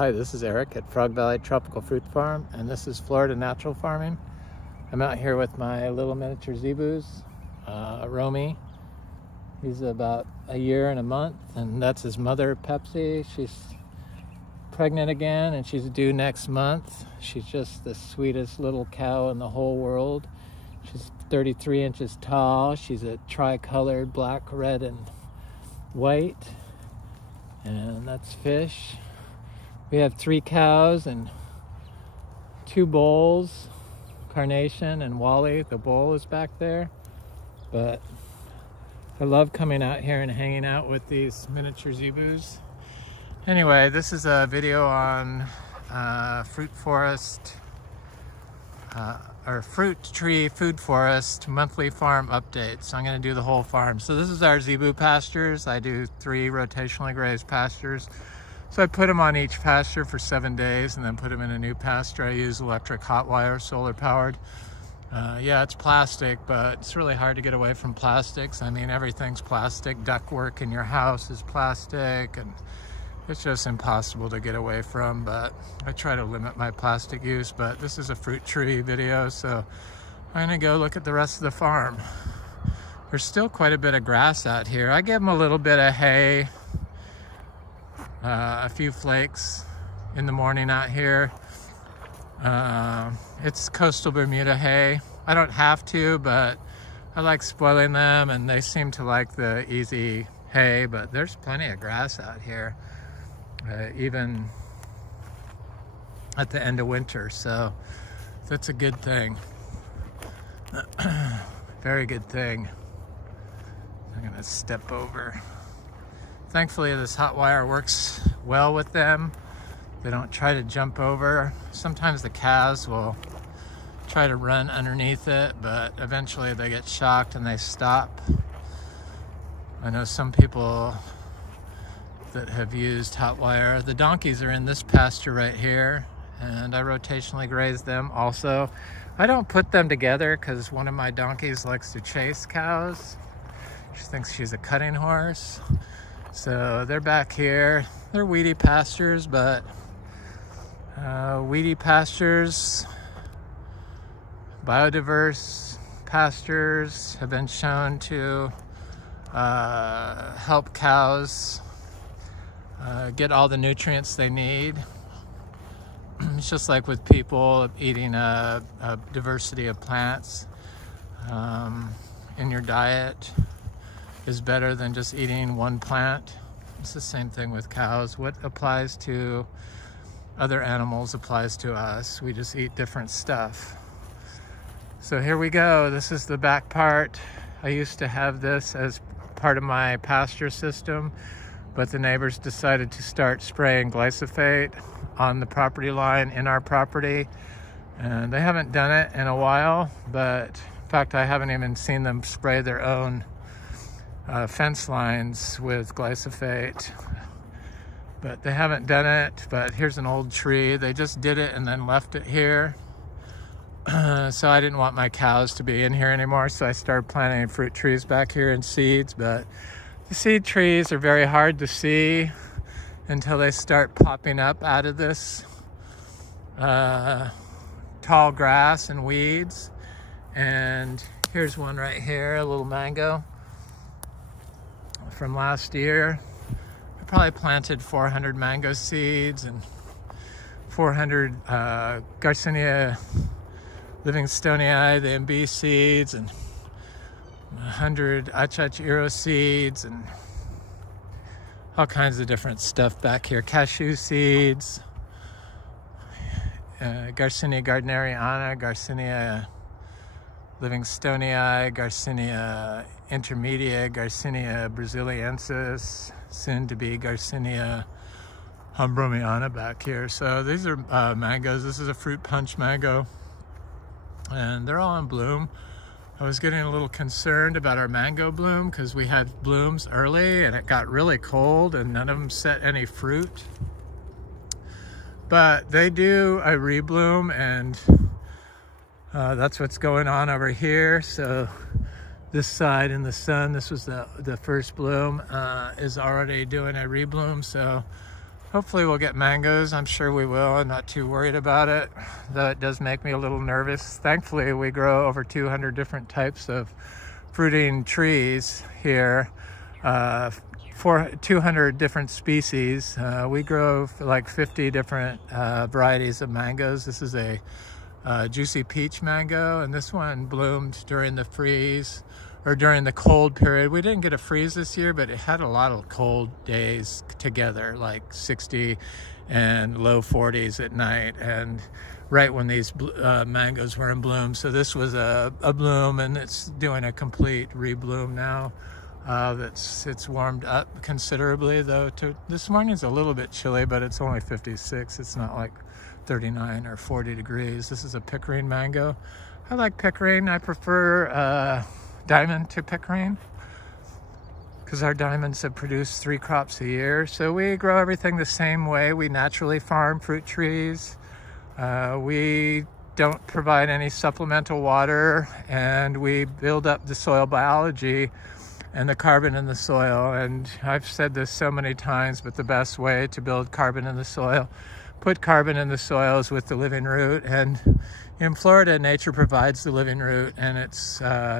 Hi, this is Eric at Frog Valley Tropical Fruit Farm, and this is Florida Natural Farming. I'm out here with my little miniature zebus, Romy. He's about a year and a month, and that's his mother, Pepsi. She's pregnant again, and she's due next month. She's just the sweetest little cow in the whole world. She's 33 inches tall. She's a tri-colored black, red, and white. And that's Fish. We have 3 cows and 2 bulls, Carnation and Wally. The bull is back there. But I love coming out here and hanging out with these miniature zebus. Anyway, this is a video on fruit forest, or fruit tree food forest monthly farm update. So I'm going to do the whole farm. So this is our zebu pastures. I do 3 rotationally grazed pastures. So I put them on each pasture for 7 days and then put them in a new pasture. I use electric hot wire, solar powered. Yeah, it's plastic, but it's really hard to get away from plastics. I mean, everything's plastic. Ductwork in your house is plastic, and it's just impossible to get away from, but I try to limit my plastic use. But this is a fruit tree video, so I'm gonna go look at the rest of the farm. There's still quite a bit of grass out here. I give them a little bit of hay, a few flakes in the morning out here. It's coastal Bermuda hay. I don't have to, but I like spoiling them, and they seem to like the easy hay, but there's plenty of grass out here, even at the end of winter, so that's a good thing. Very good thing. I'm gonna step over. Thankfully, this hot wire works well with them. They don't try to jump over. Sometimes the calves will try to run underneath it, but eventually they get shocked and they stop. I know some people that have used hot wire. The donkeys are in this pasture right here, and I rotationally graze them also. I don't put them together because one of my donkeys likes to chase cows. She thinks she's a cutting horse. So they're back here. They're weedy pastures, but weedy pastures, biodiverse pastures have been shown to help cows get all the nutrients they need. It's just like with people, eating a diversity of plants in your diet is better than just eating one plant. It's the same thing with cows. What applies to other animals applies to us. We just eat different stuff. So here we go. This is the back part. I used to have this as part of my pasture system, but the neighbors decided to start spraying glyphosate on the property line in our property. And they haven't done it in a while, but in fact, I haven't even seen them spray their own fence lines with glyphosate, but they haven't done it. But here's an old tree. They just did it and then left it here. So I didn't want my cows to be in here anymore, so I started planting fruit trees back here and seeds. But the seed trees are very hard to see until they start popping up out of this tall grass and weeds. And here's one right here, a little mango from last year. I probably planted 400 mango seeds and 400 Garcinia Livingstonii, the MB seeds, and 100 Achachiro seeds, and all kinds of different stuff back here. Cashew seeds, Garcinia gardneriana, Garcinia Livingstonii, Garcinia intermedia, Garcinia brasiliensis, soon to be Garcinia humbromiana back here. So these are mangoes. This is a fruit punch mango, and they're all in bloom. I was getting a little concerned about our mango bloom because we had blooms early and it got really cold and none of them set any fruit. But they do a rebloom, and that's what's going on over here. So this side in the sun, this was the first bloom, is already doing a rebloom. So Hopefully we'll get mangoes. I'm sure we will. I'm not too worried about it, though it does make me a little nervous. Thankfully, we grow over 200 different types of fruiting trees here, 200 different species. We grow like 50 different varieties of mangoes. This is a juicy peach mango, and this one bloomed during the freeze, or during the cold period. We didn't get a freeze this year, but it had a lot of cold days together, like 60 and low 40s at night, and right when these mangoes were in bloom. So this was a bloom, and it's doing a complete rebloom now. It's warmed up considerably, though. This morning's a little bit chilly, but it's only 56. It's not like 39 or 40 degrees. This is a pickering mango. I like pickering. I prefer diamond to pickering because our diamonds have produced 3 crops a year. So we grow everything the same way. We naturally farm fruit trees. We don't provide any supplemental water, and we build up the soil biology and the carbon in the soil. And I've said this so many times, but the best way to build carbon in the soil, put carbon in the soils with the living root. And in Florida, nature provides the living root, and it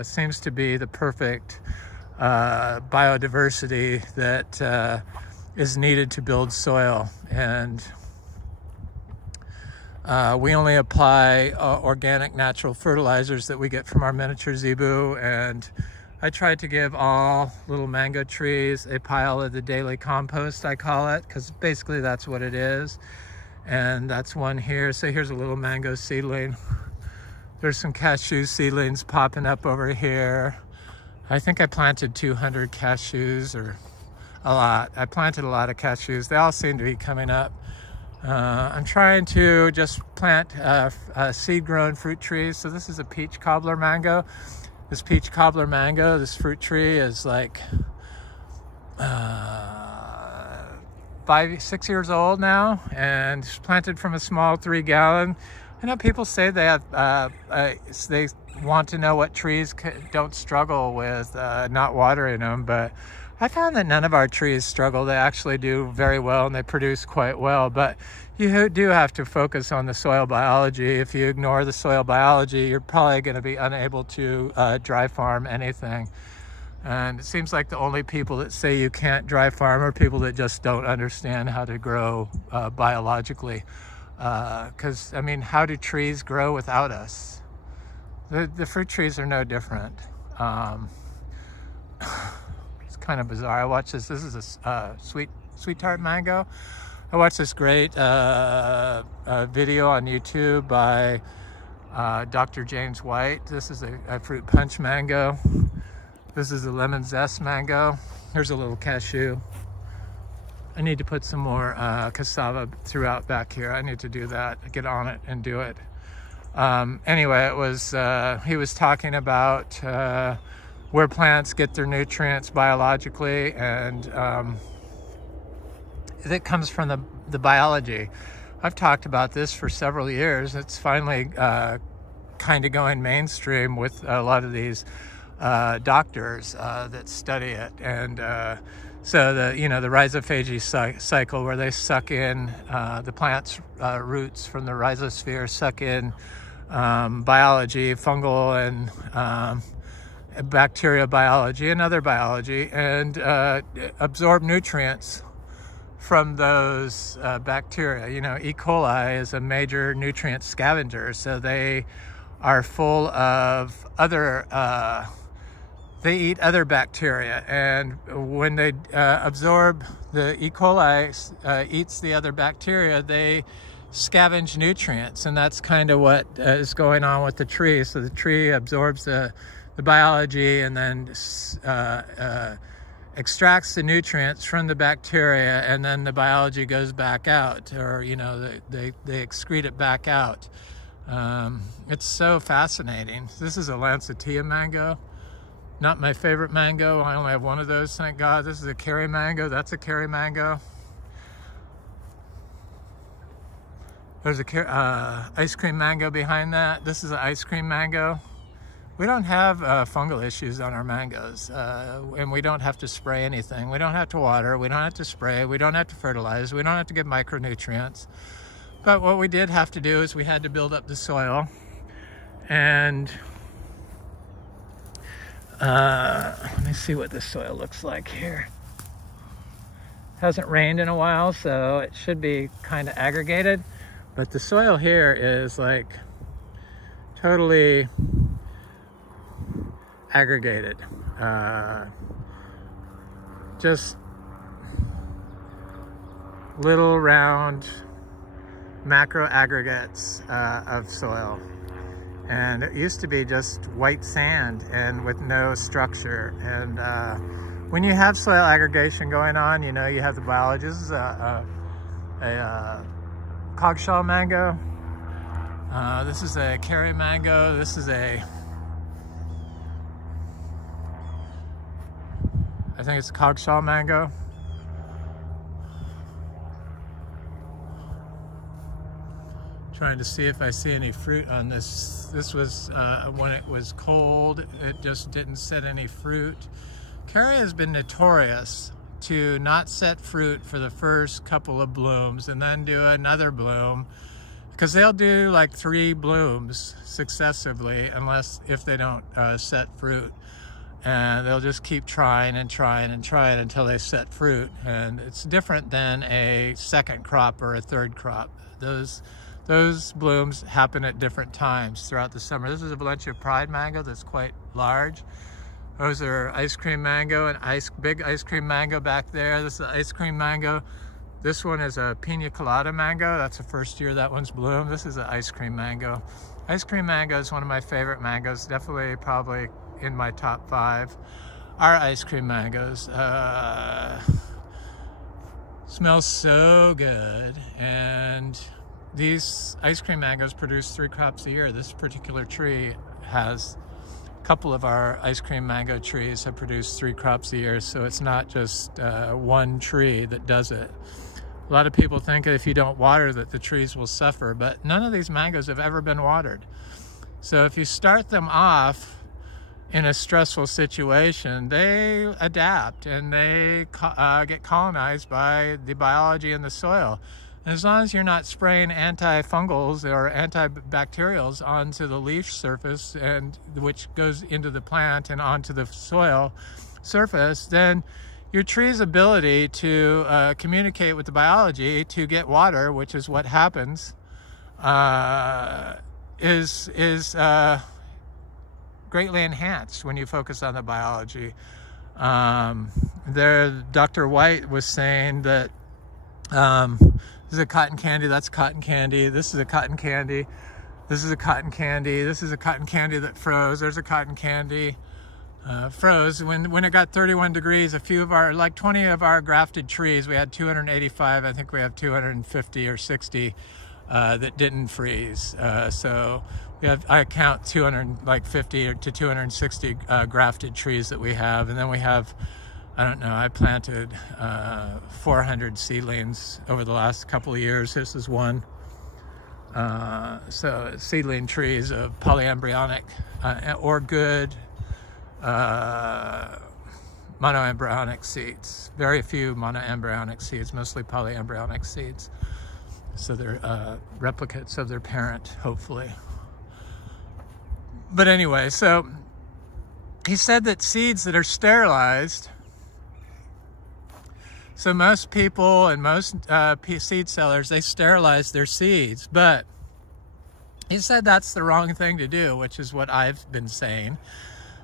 seems to be the perfect biodiversity that is needed to build soil. And we only apply organic natural fertilizers that we get from our miniature zebu. And I tried to give all little mango trees a pile of the daily compost, I call it, because basically that's what it is. And that's one here. So here's a little mango seedling. There's some cashew seedlings popping up over here. I think I planted 200 cashews, or a lot. I planted a lot of cashews. They all seem to be coming up. I'm trying to just plant seed-grown fruit trees. So this is a peach cobbler mango. This peach cobbler mango, this fruit tree is like 6 years old now, and planted from a small 3-gallon. I know people say they have, they want to know what trees don't struggle with not watering them, but I found that none of our trees struggle. They actually do very well, and they produce quite well. But you do have to focus on the soil biology. If you ignore the soil biology, you're probably going to be unable to dry farm anything. And it seems like the only people that say you can't dry farm are people that just don't understand how to grow biologically. Because, I mean, how do trees grow without us? The fruit trees are no different. It's kind of bizarre. I watched this. This is a sweet tart mango. I watched this great video on YouTube by Dr. James White. This is a fruit punch mango. This is a lemon zest mango. Here's a little cashew. I need to put some more cassava throughout back here. I need to do that, get on it and do it. Anyway, it was he was talking about where plants get their nutrients biologically, and it comes from the biology. I've talked about this for several years. It's finally kind of going mainstream with a lot of these doctors that study it. And so the rhizophagy cycle, where they suck in the plant's roots from the rhizosphere, suck in biology, fungal and bacteria biology and other biology, and absorb nutrients from those bacteria. You know, E. coli is a major nutrient scavenger, so they are full of other they eat other bacteria, and when they absorb, the E. coli eats the other bacteria, they scavenge nutrients, and that's kind of what is going on with the tree. So the tree absorbs the biology and then extracts the nutrients from the bacteria, and then the biology goes back out, or they excrete it back out. It's so fascinating. This is a Lancetilla mango. Not my favorite mango. I only have one of those, thank God. This is a curry mango. That's a curry mango. There's a ice cream mango behind that. This is an ice cream mango. We don't have fungal issues on our mangoes, and we don't have to spray anything. We don't have to water, we don't have to spray, we don't have to fertilize, we don't have to give micronutrients. But what we did have to do is we had to build up the soil. And let me see what the soil looks like here. Hasn't rained in a while, so it should be kind of aggregated. But the soil here is like totally aggregated. Just little round macro aggregates of soil. And it used to be just white sand and with no structure. And when you have soil aggregation going on, you know, you have the biology. This is a cogshell mango. This is a Kerry mango. This is I think it's a cogshell mango. Trying to see if I see any fruit on this. This was when it was cold, it just didn't set any fruit. Kerry has been notorious to not set fruit for the first couple of blooms and then do another bloom, because they'll do like 3 blooms successively if they don't set fruit. And they'll just keep trying and trying and trying until they set fruit. And it's different than a second crop or a third crop. Those blooms happen at different times throughout the summer. This is a Valencia Pride mango that's quite large. Those are ice cream mango and big ice cream mango back there. This is ice cream mango. This one is a pina colada mango. That's the first year that one's bloomed. This is an ice cream mango. Ice cream mango is one of my favorite mangoes. Definitely probably in my top 5 are ice cream mangoes. Smells so good. And these ice cream mangoes produce 3 crops a year. This particular tree has, a couple of our ice cream mango trees have produced 3 crops a year, so it's not just one tree that does it. A lot of people think if you don't water that the trees will suffer, but none of these mangoes have ever been watered. So if you start them off in a stressful situation, they adapt and they get colonized by the biology in the soil. And as long as you're not spraying antifungals or antibacterials onto the leaf surface, and which goes into the plant and onto the soil surface, then your tree's ability to communicate with the biology to get water, which is what happens, is greatly enhanced when you focus on the biology. Dr. White was saying that this is a cotton candy, that's cotton candy, this is a cotton candy, this is a cotton candy, this is a cotton candy that froze, there's a cotton candy, froze. When it got 31 degrees, a few of our, like 20 of our grafted trees, we had 285, I think we have 250 or 60 that didn't freeze. So we have, I count 250 to 260 grafted trees that we have, and then we have, I don't know, I planted 400 seedlings over the last couple of years. This is one. So seedling trees of polyembryonic or good monoembryonic seeds. Very few monoembryonic seeds, mostly polyembryonic seeds. So they're replicates of their parent, hopefully. But anyway, so he said that seeds that are sterilized, so most people and most seed sellers, they sterilize their seeds, but he said that's the wrong thing to do, which is what I've been saying.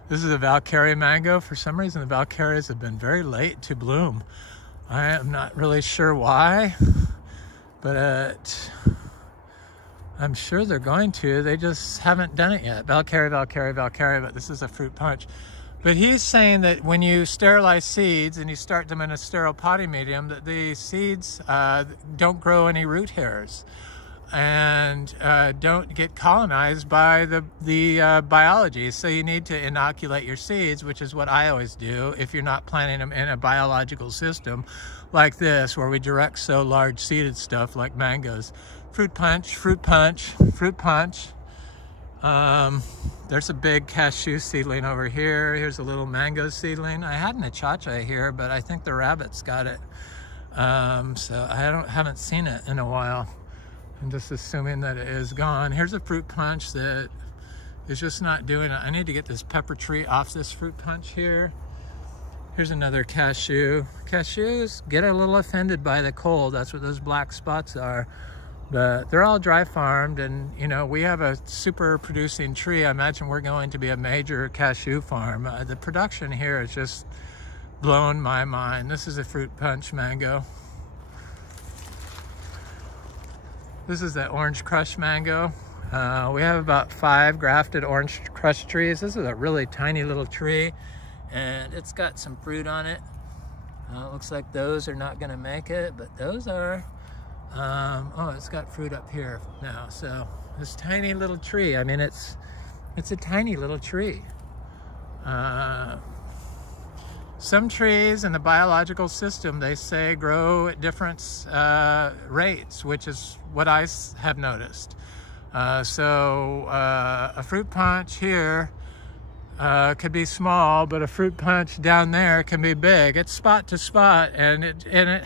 This is a Valkyrie mango. For some reason, the Valkyries have been very late to bloom. I am not really sure why, but I'm sure they're going to. They just haven't done it yet. Valkyrie, Valkyrie, Valkyrie, but this is a fruit punch. But he's saying that when you sterilize seeds and you start them in a sterile potting medium, that the seeds don't grow any root hairs and don't get colonized by the biology. So you need to inoculate your seeds, which is what I always do if you're not planting them in a biological system like this, where we direct sow large seeded stuff like mangoes. Fruit punch, fruit punch, fruit punch. There's a big cashew seedling over here. Here's a little mango seedling. I had an achacha here, but I think the rabbits got it. So I haven't seen it in a while. I'm just assuming that it is gone. Here's a fruit punch that is just not doing it. I need to get this pepper tree off this fruit punch here. Here's another cashew. Cashews get a little offended by the cold. That's what those black spots are. But they're all dry farmed, and you know, we have a super producing tree. I imagine we're going to be a major cashew farm. The production here has just blown my mind. This is a fruit punch mango. This is the orange crush mango. We have about 5 grafted orange crush trees. This is a really tiny little tree, and it's got some fruit on it. Looks like those are not gonna make it, but those are. Oh, it's got fruit up here now. So this tiny little tree, I mean, it's a tiny little tree. Some trees in the biological system, they say, grow at different rates, which is what I have noticed. So a fruit punch here could be small, but a fruit punch down there can be big. It's spot to spot, and it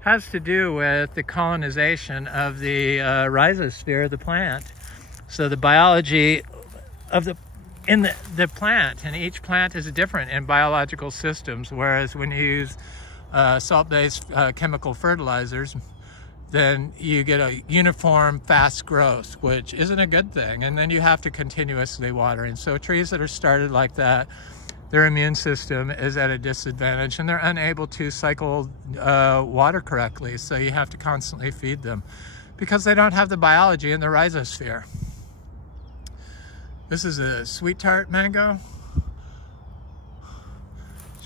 has to do with the colonization of the rhizosphere of the plant. So the biology of the plant, and each plant is different in biological systems, whereas when you use salt-based chemical fertilizers, then you get a uniform fast growth, which isn't a good thing, and then you have to continuously water. And so trees that are started like that, their immune system is at a disadvantage, and they're unable to cycle water correctly, so you have to constantly feed them because they don't have the biology in the rhizosphere. This is a sweet tart mango.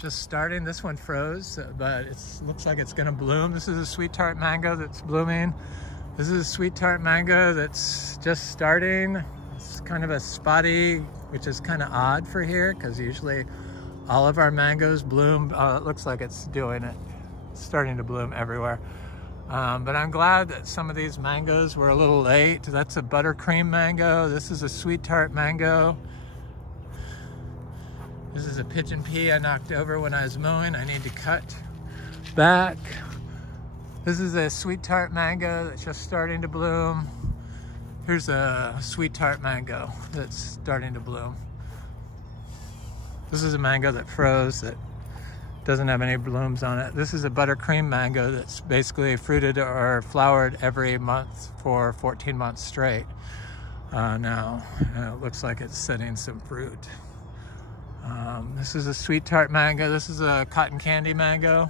Just starting. This one froze, but it looks like it's gonna bloom. This is a sweet tart mango that's blooming. This is a sweet tart mango that's just starting. It's kind of a spotty, which is kind of odd for here, because usually all of our mangoes bloom. It looks like it's doing it. It's starting to bloom everywhere. But I'm glad that some of these mangoes were a little late. That's a buttercream mango. This is a sweet tart mango. This is a pigeon pea I knocked over when I was mowing. I need to cut back. This is a sweet tart mango that's just starting to bloom. Here's a sweet tart mango that's starting to bloom. This is a mango that froze, that doesn't have any blooms on it. This is a buttercream mango that's basically fruited or flowered every month for 14 months straight now. And it looks like it's setting some fruit. This is a sweet tart mango. This is a cotton candy mango.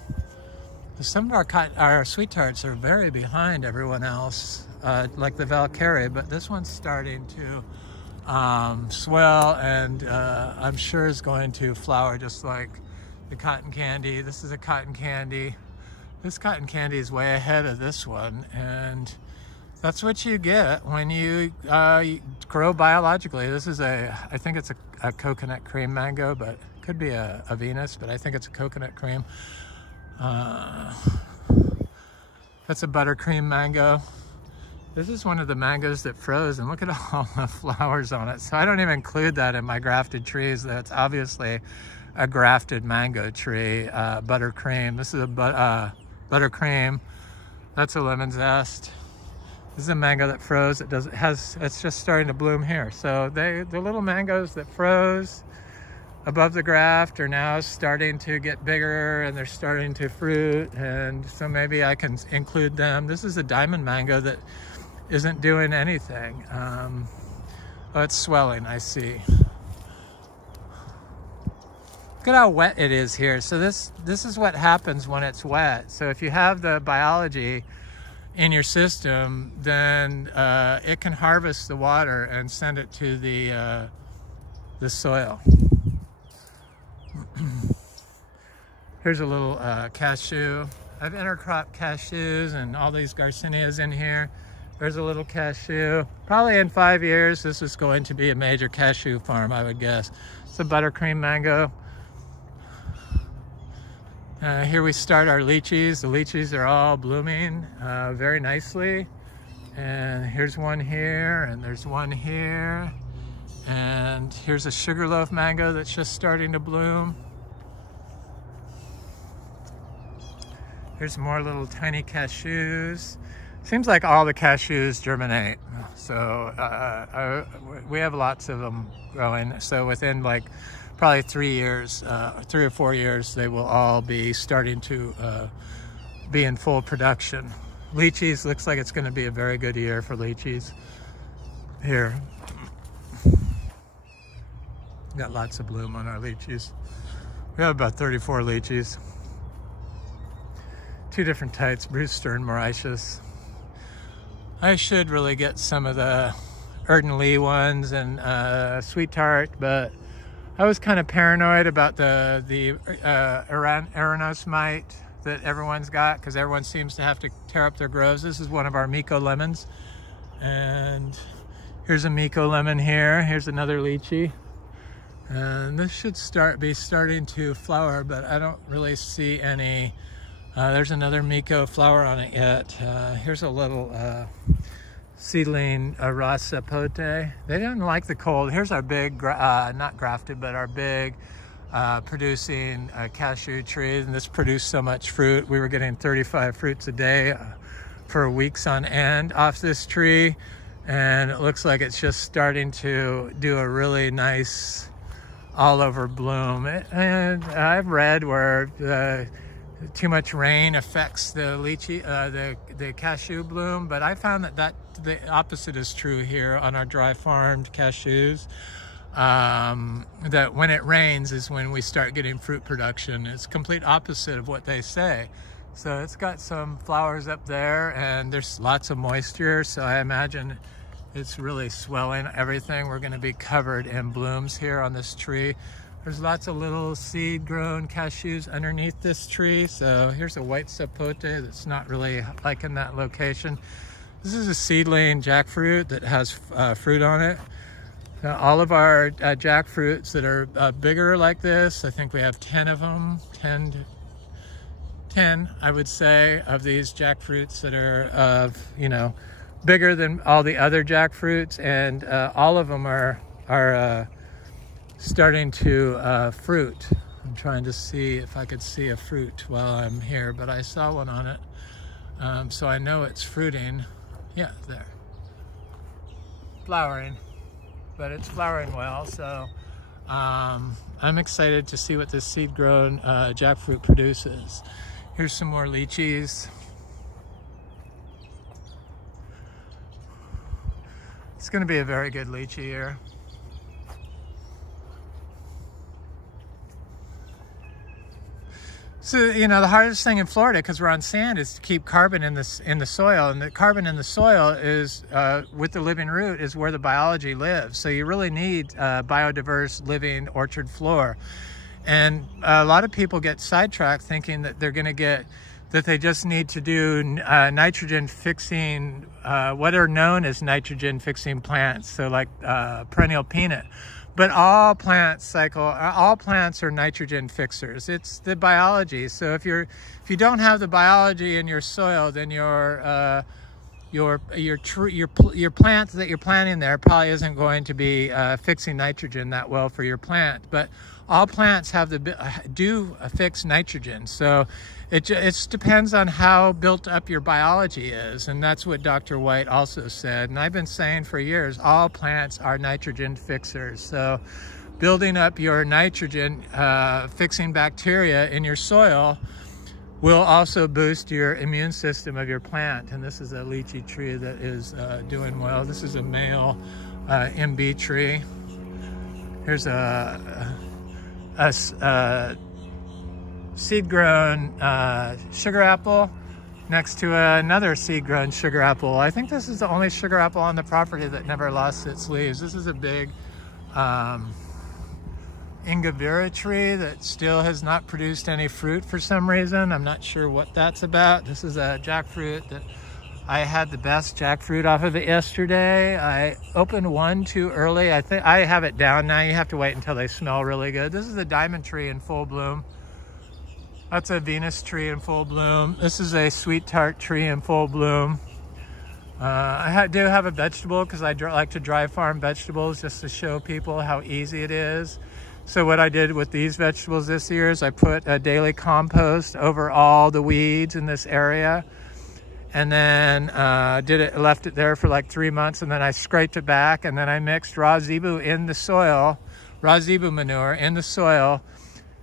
Some of our sweet tarts are very behind everyone else, like the Valkyrie, but this one's starting to swell, and I'm sure is going to flower just like the cotton candy. This is a cotton candy. This cotton candy is way ahead of this one, and that's what you get when you grow biologically. This is I think it's a coconut cream mango, but it could be a Venus, but I think it's a coconut cream. That's a buttercream mango. This is one of the mangoes that froze, and look at all the flowers on it. So I don't even include that in my grafted trees. That's obviously a grafted mango tree. Buttercream. This is a buttercream. That's a lemon zest. This is a mango that froze. It's just starting to bloom here. So the little mangoes that froze above the graft are now starting to get bigger, and they're starting to fruit, and so maybe I can include them. This is a diamond mango that isn't doing anything. Oh, it's swelling, I see. Look at how wet it is here. So this is what happens when it's wet. So if you have the biology in your system, then it can harvest the water and send it to the soil. Here's a little cashew. I've intercropped cashews and all these garcinias in here. There's a little cashew. Probably in 5 years, this is going to be a major cashew farm, I would guess. It's a buttercream mango. Here we start our lychees. The lychees are all blooming very nicely. And here's one here, and there's one here. And here's a sugarloaf mango that's just starting to bloom. Here's more little tiny cashews. Seems like all the cashews germinate. So we have lots of them growing. So within like probably 3 years, 3 or 4 years, they will all be starting to be in full production. Lychees, looks like it's going to be a very good year for lychees. Here, got lots of bloom on our lychees. We have about 34 lychees. 2 different types, Brewster and Mauritius. I should really get some of the Erden Lee ones and Sweet Tart, but I was kind of paranoid about the Aranos mite that everyone's got, because everyone seems to have to tear up their groves. This is one of our Miko lemons, and here's a Miko lemon here. Here's another lychee, and this should be starting to flower, but I don't really see any. There's another Miko flower on it yet. Here's a little seedling Rasa Pote. They didn't like the cold. Here's our big, not grafted, but our big producing cashew tree, and this produced so much fruit. We were getting 35 fruits a day for weeks on end off this tree, and it looks like it's just starting to do a really nice all over bloom. And I've read where too much rain affects the lychee, the cashew bloom, but I found that the opposite is true here on our dry farmed cashews. That when it rains is when we start getting fruit production. It's complete opposite of what they say. So it's got some flowers up there, and there's lots of moisture, so I imagine it's really swelling everything. We're going to be covered in blooms here on this tree. There's lots of little seed grown cashews underneath this tree. So here's a white sapote that's not really liking that location. This is a seedling jackfruit that has fruit on it. All of our jackfruits that are bigger like this, I think we have 10 of them, 10 I would say, of these jackfruits that are bigger than all the other jackfruits, and all of them are starting to fruit. I'm trying to see if I could see a fruit while I'm here, but I saw one on it, so I know it's fruiting. Yeah, there, flowering. But it's flowering well, so I'm excited to see what this seed-grown jackfruit produces. Here's some more lychees. It's going to be a very good lychee year. So, the hardest thing in Florida, because we're on sand, is to keep carbon in the soil. And the carbon in the soil is, with the living root, is where the biology lives. So you really need biodiverse living orchard floor. And a lot of people get sidetracked thinking that they're going to that they just need to do nitrogen fixing, what are known as nitrogen fixing plants. So like perennial peanut. But all plants are nitrogen fixers. It's the biology. So if you don't have the biology in your soil, then your plant that you're planting there probably isn't going to be fixing nitrogen that well for your plant. But all plants do fix nitrogen. So it depends on how built up your biology is, and that's what Dr. White also said. And I've been saying for years, all plants are nitrogen fixers. So building up your nitrogen fixing bacteria in your soil will also boost your immune system of your plant. And this is a lychee tree that is doing well. This is a male MB tree. Here's a seed-grown sugar apple next to another seed-grown sugar apple. I think this is the only sugar apple on the property that never lost its leaves. This is a big Ingavira tree that still has not produced any fruit for some reason. I'm not sure what that's about. This is a jackfruit that I had the best jackfruit off of it yesterday. I opened one too early. I think I have it down now. You have to wait until they smell really good. This is a diamond tree in full bloom. That's a Venus tree in full bloom. This is a sweet tart tree in full bloom. do have a vegetable because I like to dry farm vegetables just to show people how easy it is. So what I did with these vegetables this year is I put a daily compost over all the weeds in this area, and then left it there for like 3 months, and then I scraped it back, and then I mixed raw zebu in the soil, raw zebu manure in the soil,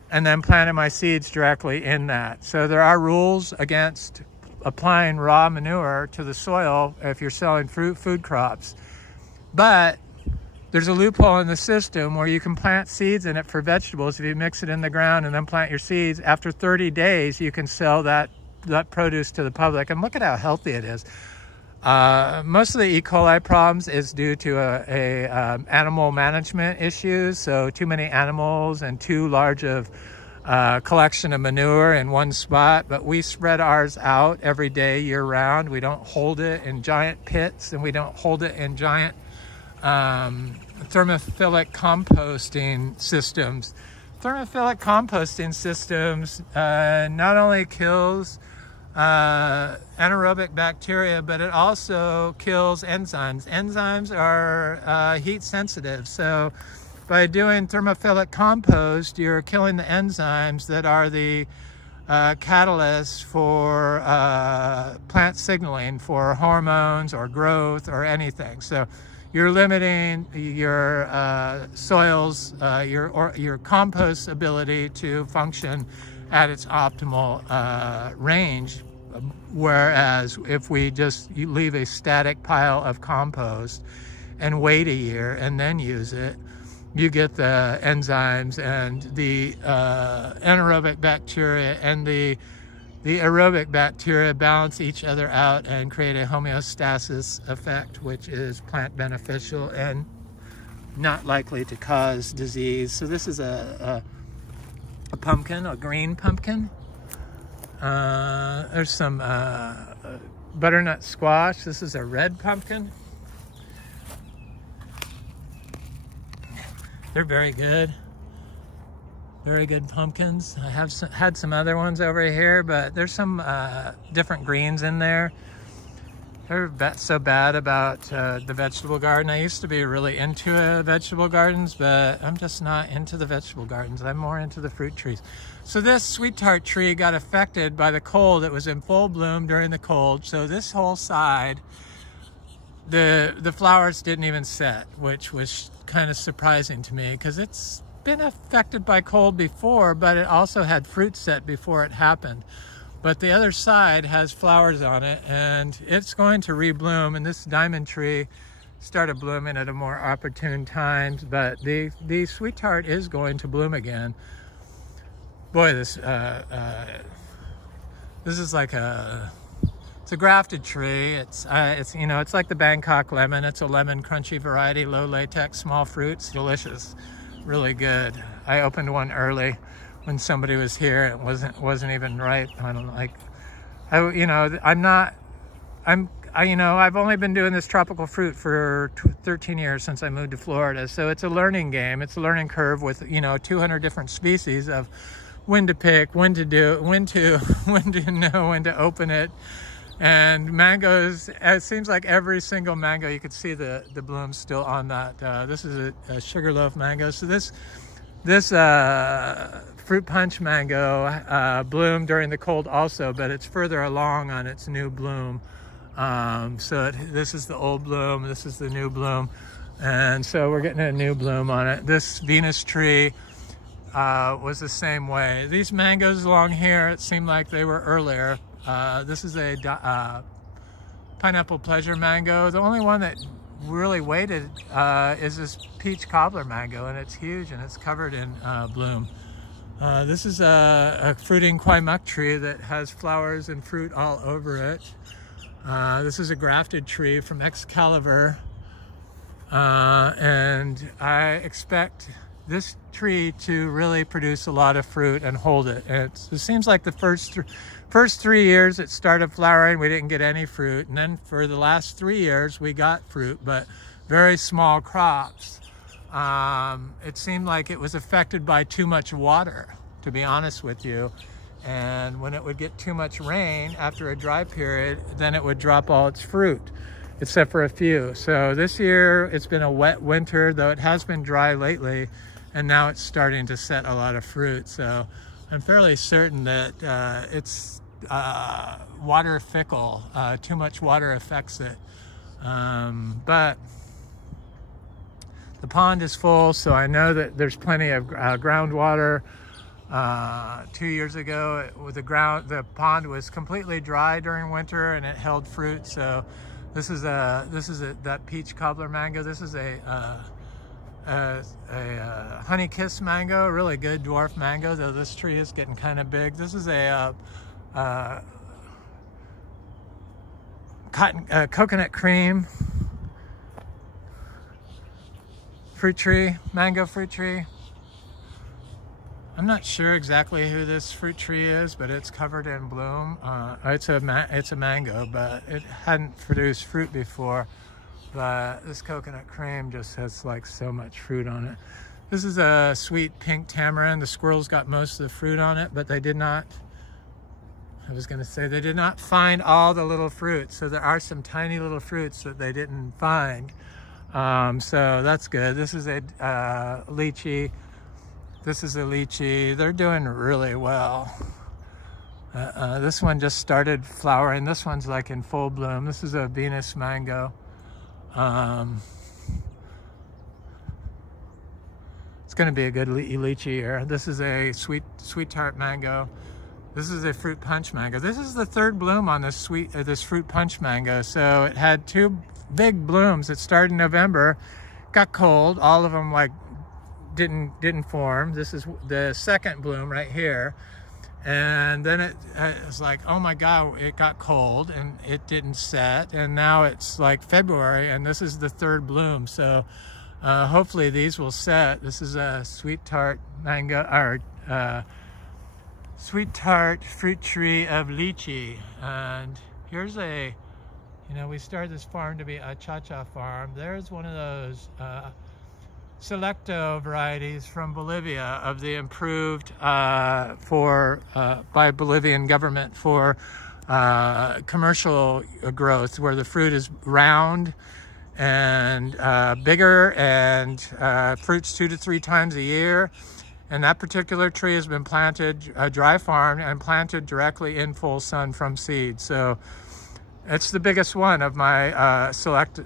and then planted my seeds directly in that. So there are rules against applying raw manure to the soil if you're selling food crops, but there's a loophole in the system where you can plant seeds in it for vegetables. If you mix it in the ground and then plant your seeds, after 30 days, you can sell that produce to the public. And look at how healthy it is. Most of the E. coli problems is due to animal management issues. So too many animals and too large of collection of manure in one spot. But we spread ours out every day year round. We don't hold it in giant pits, and we don't hold it in giant thermophilic composting systems. Thermophilic composting systems not only kills anaerobic bacteria, but it also kills enzymes. Enzymes are heat sensitive, so by doing thermophilic compost, you're killing the enzymes that are the catalysts for plant signaling for hormones or growth or anything. So you're limiting your soil's, your compost ability to function at its optimal range. Whereas if we just leave a static pile of compost and wait a year and then use it, you get the enzymes and the anaerobic bacteria and the aerobic bacteria balance each other out and create a homeostasis effect, which is plant beneficial and not likely to cause disease. So this is a pumpkin, a green pumpkin. There's some butternut squash. This is a red pumpkin. They're very good. Very good pumpkins. I have had some other ones over here, but there's some different greens in there. They're so bad about the vegetable garden. I used to be really into vegetable gardens, but I'm just not into the vegetable gardens. I'm more into the fruit trees. So this sweet tart tree got affected by the cold. It was in full bloom during the cold. So this whole side, the flowers didn't even set, which was kind of surprising to me because it's been affected by cold before, but it also had fruit set before it happened. But the other side has flowers on it, and it's going to rebloom. And this diamond tree started blooming at a more opportune time, but the sweet tart is going to bloom again. Boy, this is like it's a grafted tree. It's you know, it's like the Bangkok lemon. It's a lemon crunchy variety, low latex, small fruits, delicious. Really good. I opened one early when somebody was here. It wasn't even ripe. I don't like. I've only been doing this tropical fruit for 13 years since I moved to Florida. So it's a learning game. It's a learning curve with 200 different species of when to pick, when to do, when to know when to open it. And mangoes, it seems like every single mango, you could see the blooms still on that. This is a sugarloaf mango. So this fruit punch mango bloomed during the cold also, but it's further along on its new bloom. This is the old bloom, this is the new bloom. And so we're getting a new bloom on it. This Venus tree was the same way. These mangoes along here, it seemed like they were earlier. This is a pineapple pleasure mango. The only one that really waited is this peach cobbler mango, and it's huge and it's covered in bloom. This is a fruiting kwai-muk tree that has flowers and fruit all over it. This is a grafted tree from Excalibur, and I expect this tree to really produce a lot of fruit and hold it. It seems like the first 3 years it started flowering, we didn't get any fruit, and then for the last 3 years we got fruit, but very small crops. It seemed like it was affected by too much water, to be honest with you. And when it would get too much rain after a dry period, then it would drop all its fruit. except for a few. So this year it's been a wet winter, though it has been dry lately, and now it's starting to set a lot of fruit. So I'm fairly certain that it's water fickle. Too much water affects it. But the pond is full, so I know that there's plenty of groundwater. 2 years ago, the pond was completely dry during winter, and it held fruit. So this is that peach cobbler mango. This is a honey kiss mango, a really good dwarf mango, though this tree is getting kind of big. This is a coconut cream fruit tree, mango fruit tree. I'm not sure exactly who this fruit tree is, but it's covered in bloom. It's a mango, but it hadn't produced fruit before. But this coconut cream just has like so much fruit on it. This is a sweet pink tamarind. The squirrels got most of the fruit on it, but they did not, I was gonna say, they did not find all the little fruits. So there are some tiny little fruits that they didn't find. So that's good. This is a lychee. This is a lychee. They're doing really well. This one just started flowering. This one's like in full bloom. This is a Venus mango. It's going to be a good lychee here. This is a sweet tart mango. This is a fruit punch mango. This is the third bloom on this fruit punch mango. So it had two big blooms. It started in November, got cold. All of them like didn't form. This is the second bloom right here, and then it was like, oh my god, it got cold and it didn't set, and now it's like February and this is the third bloom. So hopefully these will set. This is a sweet tart mango, or sweet tart fruit tree of lychee. And here's a, you know, we started this farm to be a cha-cha farm. There's one of those Selecto varieties from Bolivia, of the improved by Bolivian government for commercial growth, where the fruit is round and bigger, and fruits 2 to 3 times a year. And that particular tree has been planted, dry farmed, and planted directly in full sun from seed. So it's the biggest one of my select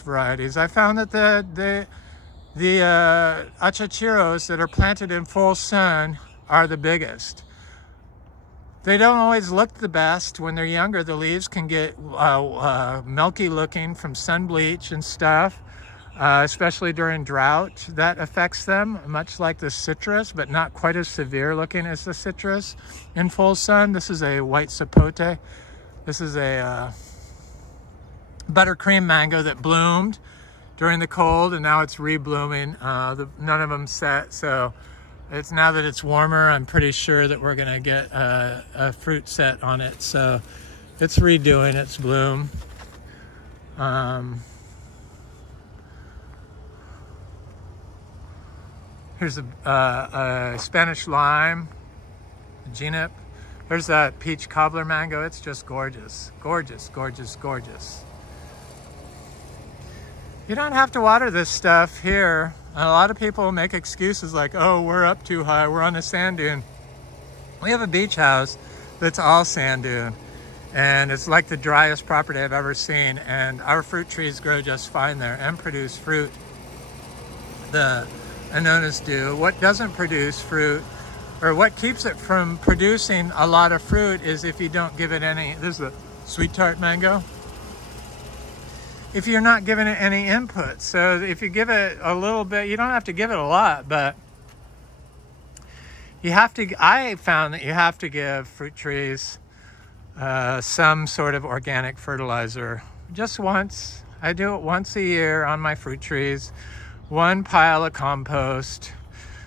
varieties. I found that the achachiros that are planted in full sun are the biggest. They don't always look the best when they're younger. The leaves can get milky looking from sun bleach and stuff, especially during drought. That affects them, much like the citrus, but not quite as severe looking as the citrus in full sun. This is a white sapote. This is a buttercream mango that bloomed during the cold, and now it's re-blooming. None of them set, so it's, now that it's warmer, I'm pretty sure that we're gonna get a fruit set on it. So it's redoing its bloom. Here's a Spanish lime, genip. There's that peach cobbler mango. It's just gorgeous, gorgeous, gorgeous, gorgeous. You don't have to water this stuff here. A lot of people make excuses like, oh, we're up too high, we're on a sand dune. We have a beach house that's all sand dune, and it's like the driest property I've ever seen, and our fruit trees grow just fine there and produce fruit. The anonas do. What doesn't produce fruit, or what keeps it from producing a lot of fruit, is if you don't give it any. This is a sweet tart mango. If you're not giving it any input. So if you give it a little bit, you don't have to give it a lot, but you have to, I found that you have to give fruit trees some sort of organic fertilizer. Just once. I do it once a year on my fruit trees. 1 pile of compost.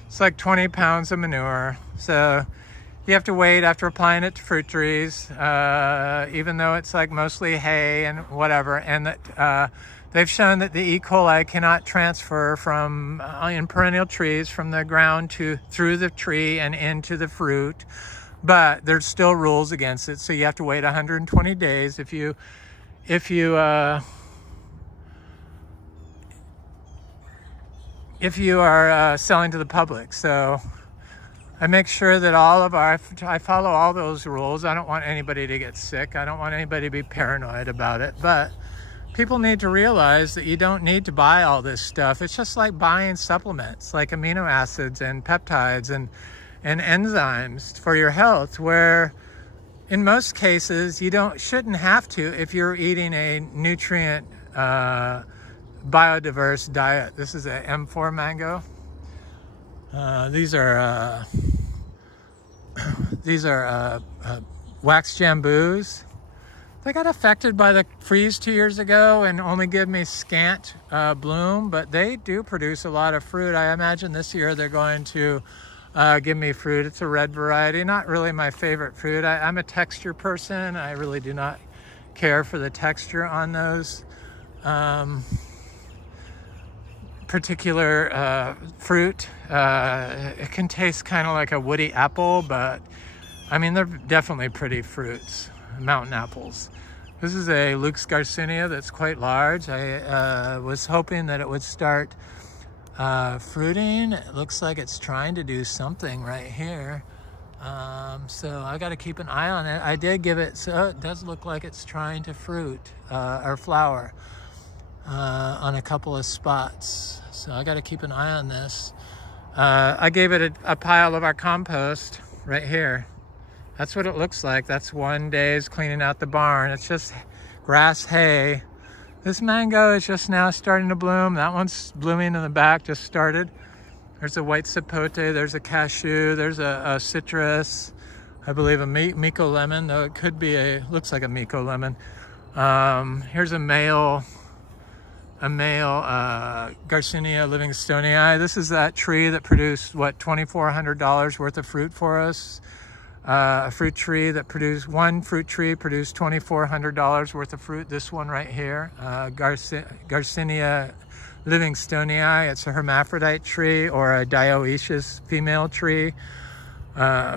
It's like 20 pounds of manure. So you have to wait after applying it to fruit trees, even though it's like mostly hay and whatever. And that they've shown that the E. coli cannot transfer from in perennial trees from the ground through the tree and into the fruit. But there's still rules against it. So you have to wait 120 days. If you if you are selling to the public. So I make sure that I follow all those rules. I don't want anybody to get sick. I don't want anybody to be paranoid about it. But people need to realize that you don't need to buy all this stuff. It's just like buying supplements, like amino acids and peptides and enzymes for your health, where in most cases you shouldn't have to if you're eating a nutrient biodiverse diet. This is a M4 mango. These are wax jambus. They got affected by the freeze 2 years ago and only give me scant bloom, but they do produce a lot of fruit. I imagine this year they're going to give me fruit. It's a red variety, not really my favorite fruit. I'm a texture person. I really do not care for the texture on those particular fruit. It can taste kind of like a woody apple, but I mean, they're definitely pretty fruits, mountain apples. This is a Luke's Garcinia that's quite large. I was hoping that it would start fruiting. It looks like it's trying to do something right here. So I got to keep an eye on it. I did give it, so it does look like it's trying to fruit or flower on a couple of spots. So I got to keep an eye on this. I gave it a pile of our compost right here. That's what it looks like. That's one day's cleaning out the barn. It's just grass hay. This mango is just now starting to bloom. That one's blooming in the back, just started. There's a white sapote, there's a cashew, there's a citrus, I believe a Miko lemon, though it could be looks like a Miko lemon. Here's a male Garcinia Livingstonii. This is that tree that produced, what, $2,400 worth of fruit for us. A fruit tree that produced, one fruit tree produced $2,400 worth of fruit. This one right here, Garcinia Livingstonii. It's a hermaphrodite tree or a dioecious female tree. That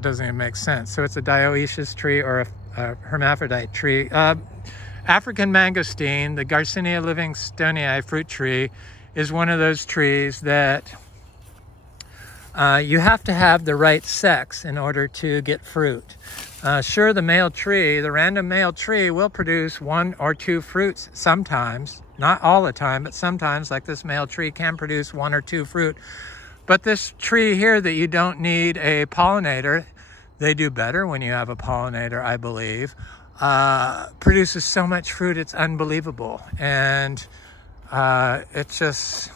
doesn't even make sense. So it's a dioecious tree or a hermaphrodite tree. African mangosteen, the Garcinia Livingstonii fruit tree, is one of those trees that you have to have the right sex in order to get fruit. Sure, the random male tree will produce 1 or 2 fruits sometimes, not all the time, but sometimes, like this male tree can produce 1 or 2 fruit. But this tree here that you don't need a pollinator, they do better when you have a pollinator, I believe, produces so much fruit, it's unbelievable. And it's just,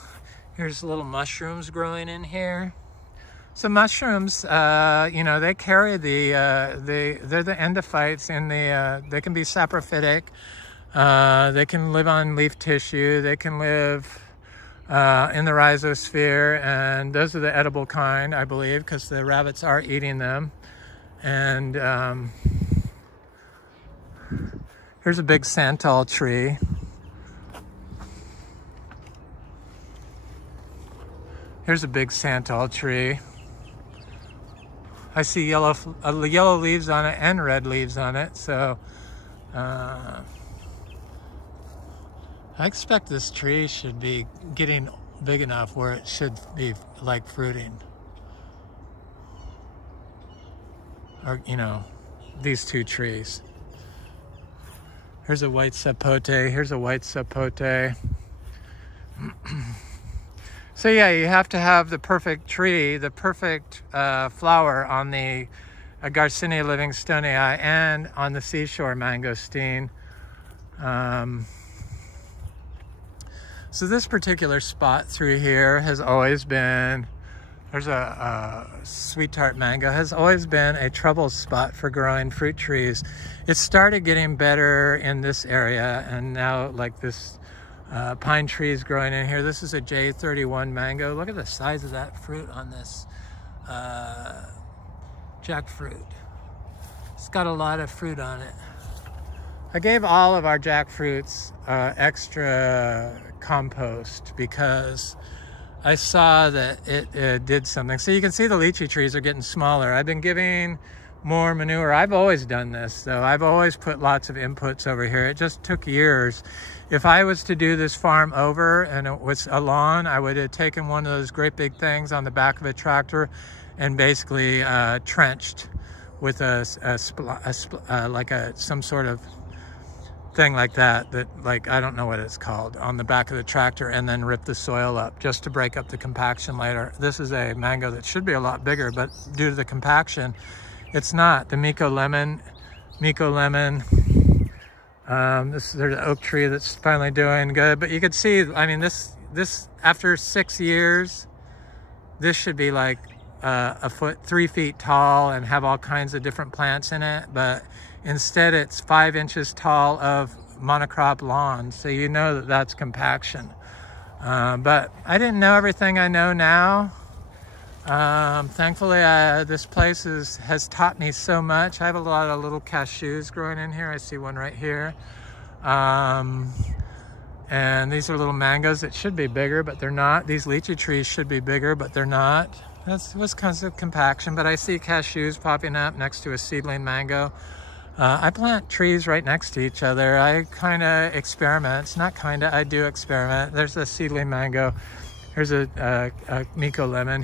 here's little mushrooms growing in here. So mushrooms, you know, they carry they're the endophytes in they can be saprophytic. They can live on leaf tissue. They can live in the rhizosphere, and those are the edible kind, I believe, because the rabbits are eating them. And here's a big santal tree. Here's a big santal tree. I see yellow leaves on it and red leaves on it, so I expect this tree should be getting big enough where it should be like fruiting. Or, you know, these 2 trees. Here's a white sapote, here's a white sapote. So yeah, you have to have the perfect tree, the perfect flower on the Garcinia Livingstonii and on the seashore mangosteen. So this particular spot through here has always been, there's a sweet tart mango, has always been a trouble spot for growing fruit trees. It started getting better in this area, and now like this pine trees growing in here. This is a J31 mango. Look at the size of that fruit on this jackfruit. It's got a lot of fruit on it. I gave all of our jackfruits extra compost because I saw that it did something. So you can see the lychee trees are getting smaller. I've been giving more manure. I've always done this though. I've always put lots of inputs over here. It just took years. If I was to do this farm over and it was a lawn, I would have taken one of those great big things on the back of a tractor and basically trenched with some sort of thing like that, like, I don't know what it's called, on the back of the tractor, and then rip the soil up just to break up the compaction later. This is a mango that should be a lot bigger, but due to the compaction, it's not. The Miko lemon, there's an oak tree that's finally doing good, but you could see, I mean, this after 6 years, this should be like a foot, 3 feet tall and have all kinds of different plants in it, but instead it's 5 inches tall of monocrop lawn. So you know that that's compaction. But I didn't know everything I know now. Thankfully, this place has taught me so much. I have a lot of little cashews growing in here. I see one right here. And these are little mangoes that should be bigger, but they're not. These lychee trees should be bigger, but they're not. That's what's kinds of compaction, but I see cashews popping up next to a seedling mango. I plant trees right next to each other. I kind of experiment. I do experiment. There's a seedling mango. Here's a Miko lemon.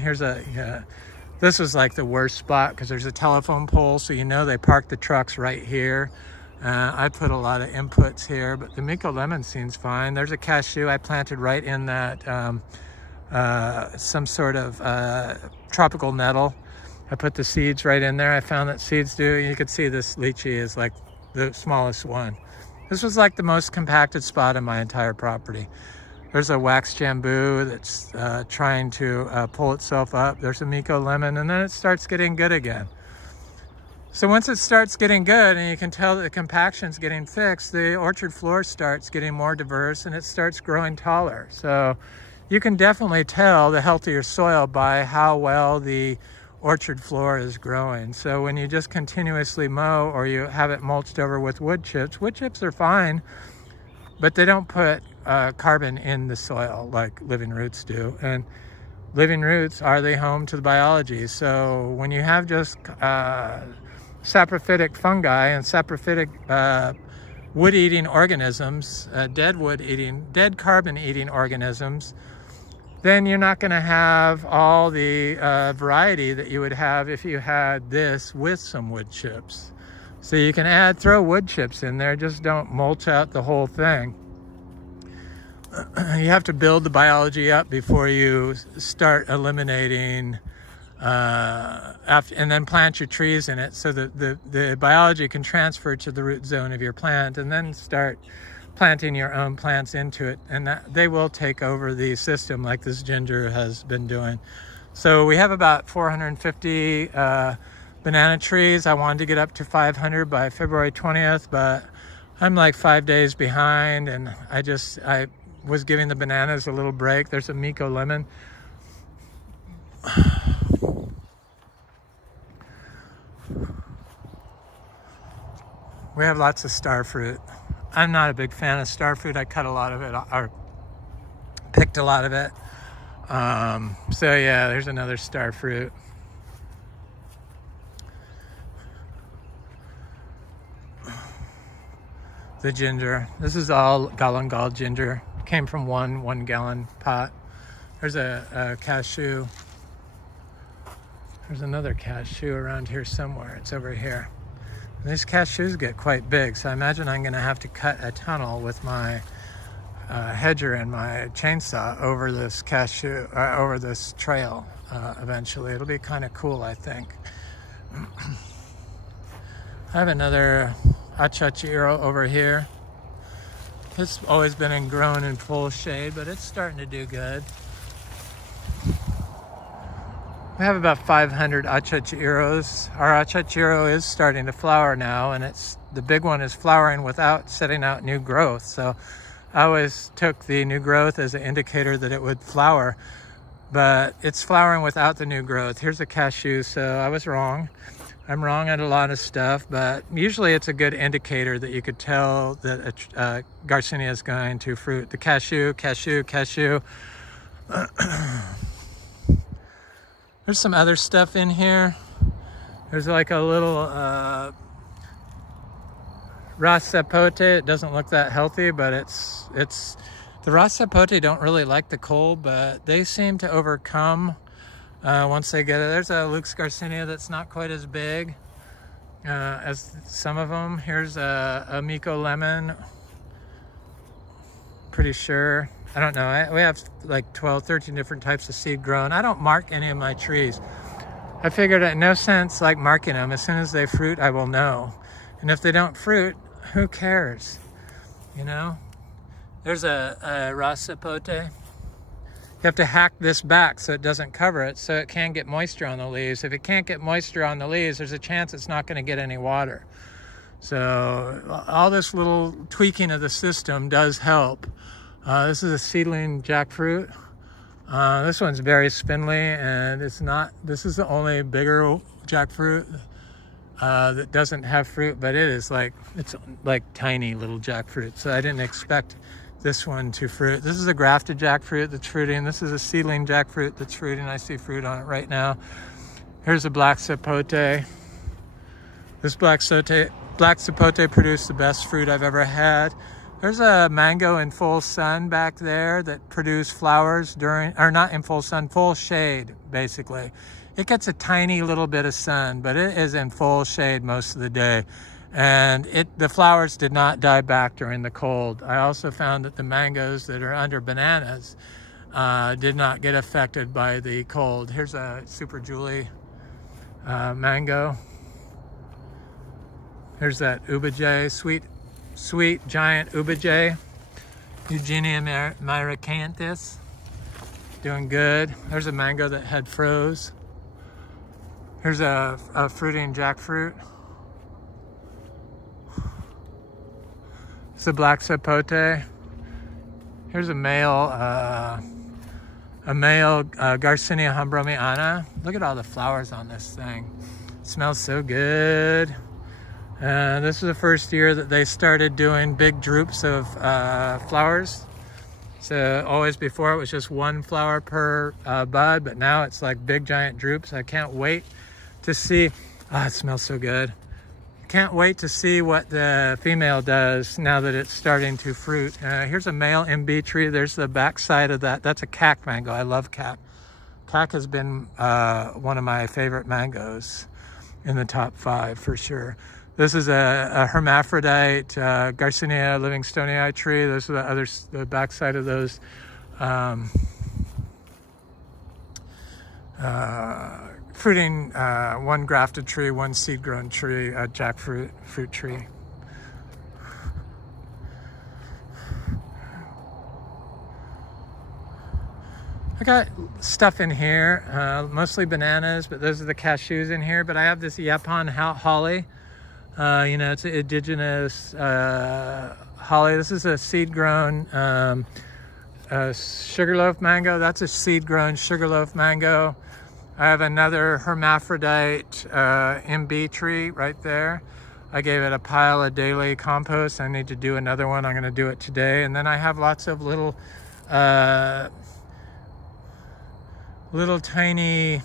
This was like the worst spot because there's a telephone pole, so you know they park the trucks right here. I put a lot of inputs here, but the Miko lemon seems fine. There's a cashew I planted right in that some sort of tropical nettle. I put the seeds right in there. I found that seeds do. You can see this lychee is like the smallest one. This was like the most compacted spot in my entire property. There's a wax bamboo that's trying to pull itself up. There's a Miko lemon, and then it starts getting good again. So once it starts getting good and you can tell that the compaction's getting fixed, the orchard floor starts getting more diverse and it starts growing taller. So you can definitely tell the healthier soil by how well the orchard floor is growing. So when you just continuously mow or you have it mulched over with wood chips are fine, but they don't put carbon in the soil like living roots do. And living roots are the home to the biology. So when you have just saprophytic fungi and saprophytic wood-eating organisms, dead carbon-eating organisms, then you're not going to have all the variety that you would have if you had this with some wood chips. So you can throw wood chips in there, just don't mulch out the whole thing. You have to build the biology up before you start eliminating, and then plant your trees in it so that the biology can transfer to the root zone of your plant, and then start planting your own plants into it, and they will take over the system like this ginger has been doing. So we have about 450 banana trees. I wanted to get up to 500 by February 20th, but I'm like 5 days behind, and I was giving the bananas a little break. There's a Miko lemon. We have lots of star fruit. I'm not a big fan of star fruit. I cut a lot of it, or picked a lot of it. So yeah, there's another star fruit. The ginger. This is all galangal ginger. Came from one gallon pot. There's a cashew. There's another cashew around here somewhere. It's over here. These cashews get quite big, so I imagine I'm going to have to cut a tunnel with my hedger and my chainsaw over this over this trail eventually. It'll be kind of cool, I think. I have another achachiro over here. It's always been grown in full shade, but it's starting to do good. We have about 500 achachiros. Our achachiro is starting to flower now, and the big one is flowering without setting out new growth. So I always took the new growth as an indicator that it would flower, but it's flowering without the new growth. Here's a cashew, so I was wrong. I'm wrong on a lot of stuff, but usually it's a good indicator that you could tell that a Garcinia is going to fruit. The cashew. There's some other stuff in here. There's like a little ras sapote. It doesn't look that healthy, but it's the ras sapote don't really like the cold, but they seem to overcome once they get it. There's a Lux Garcinia that's not quite as big as some of them. Here's a Miko lemon. Pretty sure. I don't know. We have like 12, 13 different types of seed grown. I don't mark any of my trees. I figured it no sense like marking them. As soon as they fruit, I will know. And if they don't fruit, who cares? You know? There's a ras sapote. You have to hack this back so it doesn't cover it, so it can get moisture on the leaves. If it can't get moisture on the leaves, there's a chance it's not going to get any water. So all this little tweaking of the system does help. This is a seedling jackfruit. This one's very spindly, and this is the only bigger jackfruit that doesn't have fruit, but it's like tiny little jackfruit. So I didn't expect this one to fruit. This is a grafted jackfruit that's fruiting. This is a seedling jackfruit that's fruiting. I see fruit on it right now. Here's a black sapote. This black sapote produced the best fruit I've ever had. There's a mango in full sun back there that produced flowers not in full sun, full shade, basically. It gets a tiny little bit of sun, but it is in full shade most of the day. And the flowers did not die back during the cold. I also found that the mangoes that are under bananas did not get affected by the cold. Here's a Super Julie mango. Here's that ubijay, sweet giant ubijay, Eugenia myracanthus, doing good. There's a mango that had froze. Here's a fruiting jackfruit. It's a black sapote. Here's a male Garcinia hambromiana. Look at all the flowers on this thing. It smells so good. This is the first year that they started doing big droops of flowers. So always before it was just one flower per bud, but now it's like big giant droops. I can't wait to see. Oh, it smells so good. Can't wait to see what the female does now that it's starting to fruit. Here's a male MB tree. There's the back side of that. That's a cac mango. I love cac. Cac has been one of my favorite mangoes in the top 5 for sure. This is a hermaphrodite Garcinia livingstonii tree. Those are the back side of those fruiting one grafted tree, one seed grown tree, a jackfruit fruit tree. I got stuff in here, mostly bananas, but those are the cashews in here. But I have this Yaupon holly. You know, it's an indigenous holly. This is a seed-grown sugarloaf mango. That's a seed-grown sugarloaf mango. I have another hermaphrodite MB tree right there. I gave it a pile of daily compost. I need to do another one. I'm going to do it today. And then I have lots of little tiny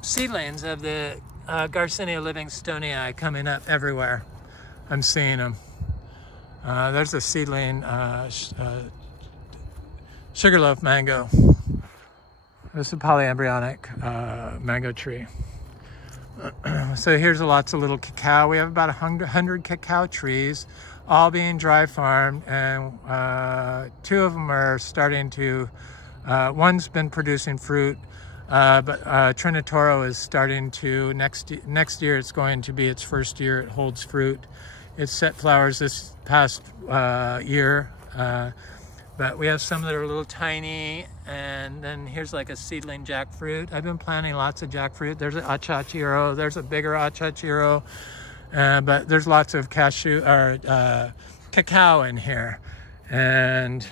seedlings of the Garcinia livingstonii coming up everywhere. I'm seeing them. There's a seedling sugarloaf mango. This is a polyembryonic mango tree. So here's lots of little cacao. We have about 100 cacao trees, all being dry farmed, and 2 of them are starting to, one's been producing fruit, but Trinitoro is starting to, next year it's going to be its first year it holds fruit. It's set flowers this past year, but we have some that are a little tiny, and then here's like a seedling jackfruit. I've been planting lots of jackfruit. There's an achachiro, there's a bigger achachiro, but there's lots of cacao in here. And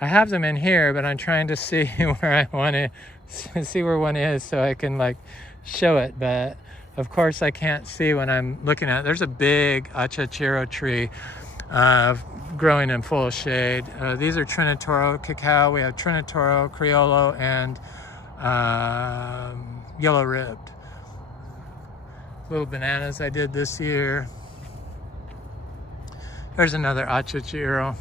I have them in here, but I'm trying to see where I want to see where one is so I can like show it. But of course I can't see when I'm looking at it. There's a big achachiro tree growing in full shade. These are Trinitoro cacao. We have Trinitoro, Criollo, and yellow-ribbed. Little bananas I did this year. There's another achachiro.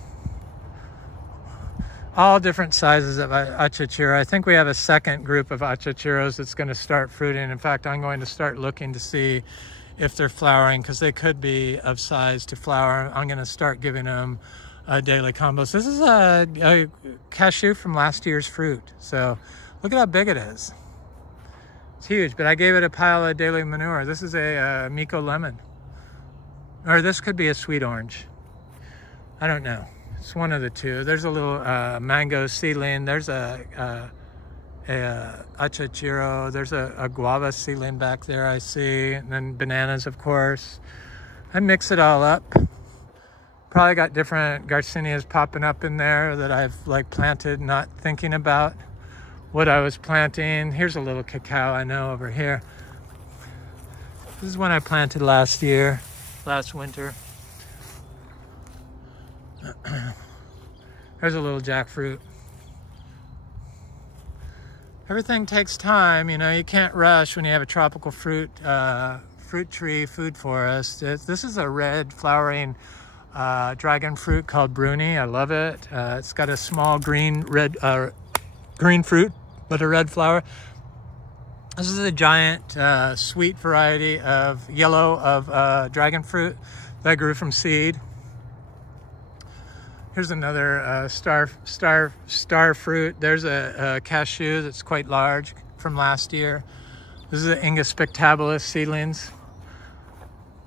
All different sizes of achachiro. I think we have a second group of achachiros that's going to start fruiting. In fact, I'm going to start looking to see if they're flowering, because they could be of size to flower. I'm going to start giving them a daily compost. This is a cashew from last year's fruit. So look at how big it is. It's huge, but I gave it a pile of daily manure. This is a Miko lemon. Or this could be a sweet orange. I don't know. It's one of the two. There's a little mango seedling. There's a achachiro. There's a guava seedling back there I see. And then bananas, of course. I mix it all up. Probably got different garcinias popping up in there that I've like planted, not thinking about what I was planting. Here's a little cacao I know over here. This is one I planted last winter. There's a little jackfruit. Everything takes time, you know, you can't rush when you have a tropical fruit tree, food forest. This is a red flowering dragon fruit called Bruni. I love it. It's got a small green fruit, but a red flower. This is a giant sweet variety of dragon fruit that grew from seed. Here's another star fruit. There's a cashew that's quite large from last year. This is an Inga spectabilis seedlings.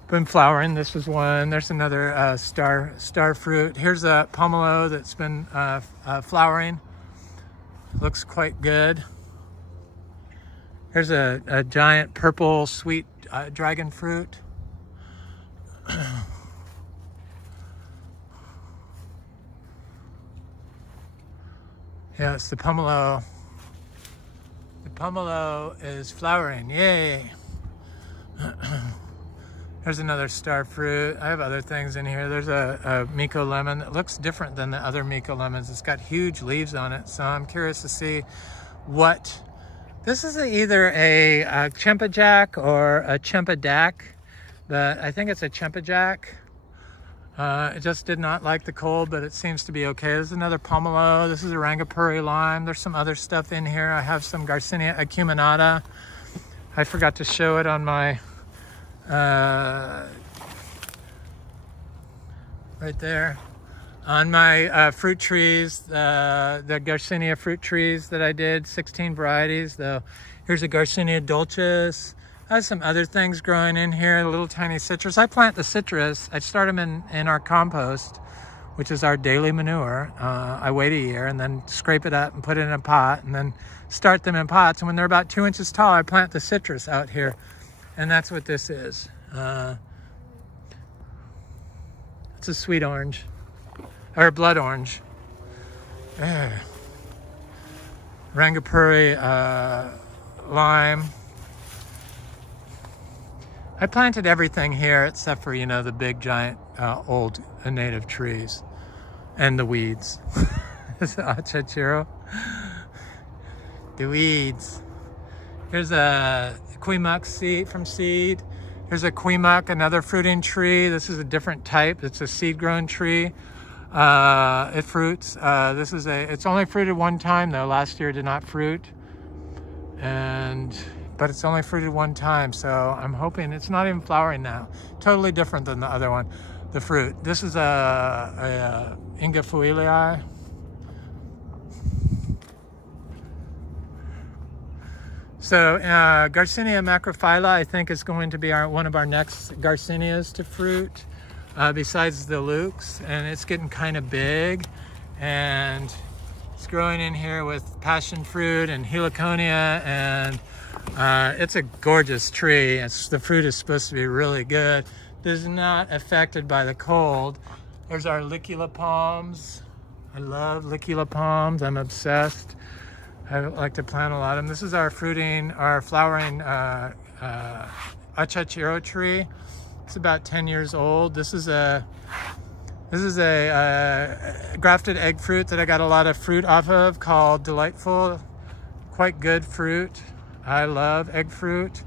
Been flowering. This was one. There's another star fruit. Here's a pomelo that's been flowering. Looks quite good. Here's a giant purple sweet dragon fruit. Yeah, it's the pomelo. The pomelo is flowering, yay. There's another star fruit. I have other things in here. There's a Miko lemon that looks different than the other Miko lemons. It's got huge leaves on it, so I'm curious to see what... This is either a Chempajack or a Chempadac, but I think it's a Chempajack. It just did not like the cold, but it seems to be okay. There's another pomelo. This is a Rangapuri lime. There's some other stuff in here. I have some Garcinia acuminata. I forgot to show it on my, right there. On my fruit trees, the Garcinia fruit trees that I did, 16 varieties. Here's a Garcinia dulcis. I have some other things growing in here, a little tiny citrus. I plant the citrus. I start them in our compost, which is our daily manure. I wait a year and then scrape it up and put it in a pot and then start them in pots. And when they're about 2 inches tall, I plant the citrus out here. And that's what this is. It's a sweet orange, or blood orange. Rangapuri lime. I planted everything here except for, you know, the big giant old native trees and the weeds. This is achachiro. The weeds. Here's a Quimuk seed from seed. Here's a Quimuk, another fruiting tree. This is a different type. It's a seed-grown tree. It fruits. It's only fruited one time though. Last year it did not fruit. But it's only fruited one time, so I'm hoping it's not even flowering now. Totally different than the other one, the fruit. This is a Inga fuilii. So Garcinia macrophylla, I think, is going to be one of our next Garcinias to fruit, besides the lukes, and it's getting kind of big, and it's growing in here with passion fruit and heliconia, and it's a gorgeous tree. The fruit is supposed to be really good. This is not affected by the cold. There's our licula palms. I love licula palms. I'm obsessed. I like to plant a lot of them. This is our flowering achachiro tree. It's about 10 years old. This is a grafted egg fruit that I got a lot of fruit off of, called Delightful quite good fruit. I love egg fruit.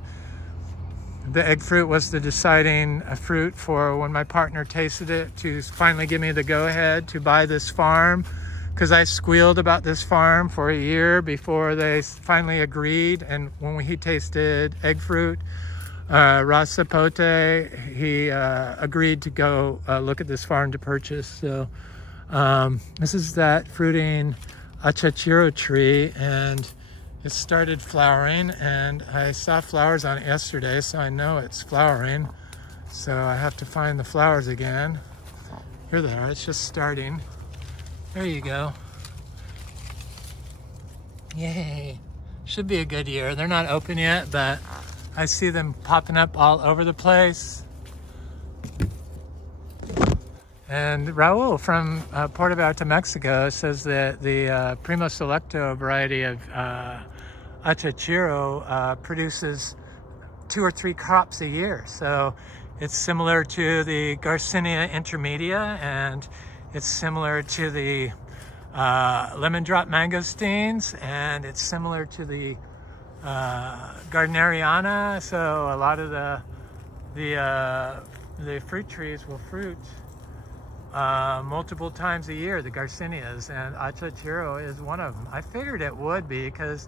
The egg fruit was the deciding fruit for when my partner tasted it to finally give me the go-ahead to buy this farm, because I squealed about this farm for a year before they finally agreed. And when he tasted egg fruit, Rasapote, he agreed to go look at this farm to purchase. So this is that fruiting achachiro tree, and it started flowering, and I saw flowers on it yesterday, so I know it's flowering. So I have to find the flowers again. Here they are, it's just starting. There you go. Yay. Should be a good year. They're not open yet, but I see them popping up all over the place. And Raul from Puerto Vallarta, Mexico says that the Primo Selecto variety of achachiro produces 2 or 3 crops a year. So it's similar to the Garcinia intermedia, and it's similar to the lemon drop mangosteens, and it's similar to the Gardneriana. So a lot of the fruit trees will fruit multiple times a year, the Garcinias, and achachiro is one of them. I figured it would be, because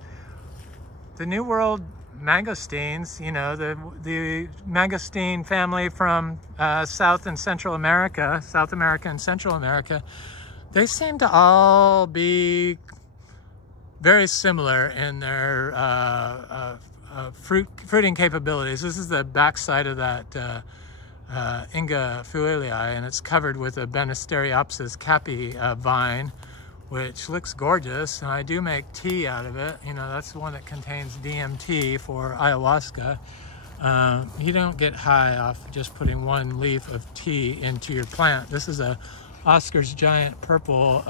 the New World mangosteens, you know, the mangosteen family from South and Central America, South America and Central America, they seem to all be very similar in their fruiting capabilities. This is the backside of that Inga Fuelii, and it's covered with a Banisteriopsis capi vine, which looks gorgeous, and I do make tea out of it. You know, that's the one that contains DMT for ayahuasca. You don't get high off just putting one leaf of tea into your plant. This is a Oscar's giant purple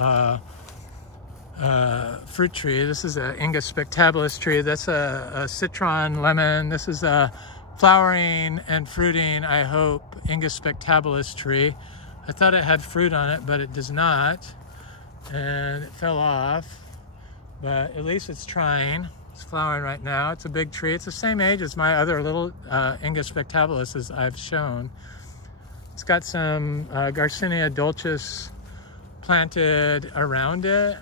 fruit tree. This is a Inga spectabilis tree. That's a citron lemon. This is a flowering and fruiting, I hope, Inga spectabilis tree. I thought it had fruit on it, but it does not. And it fell off, but at least it's trying. It's flowering right now. It's a big tree. It's the same age as my other little Inga spectabilis as I've shown. It's got some Garcinia dulcis planted around it.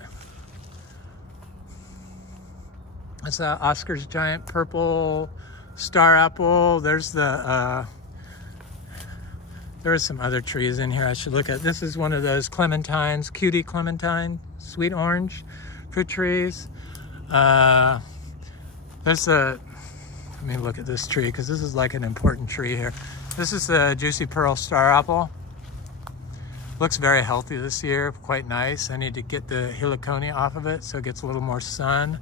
It's Oscar's giant purple star apple. There's the there are some other trees in here I should look at. This is one of those clementines, cutie clementine, sweet orange fruit trees. Let me look at this tree, because this is like an important tree here. This is the juicy pearl star apple. Looks very healthy this year, quite nice. I need to get the heliconia off of it so it gets a little more sun.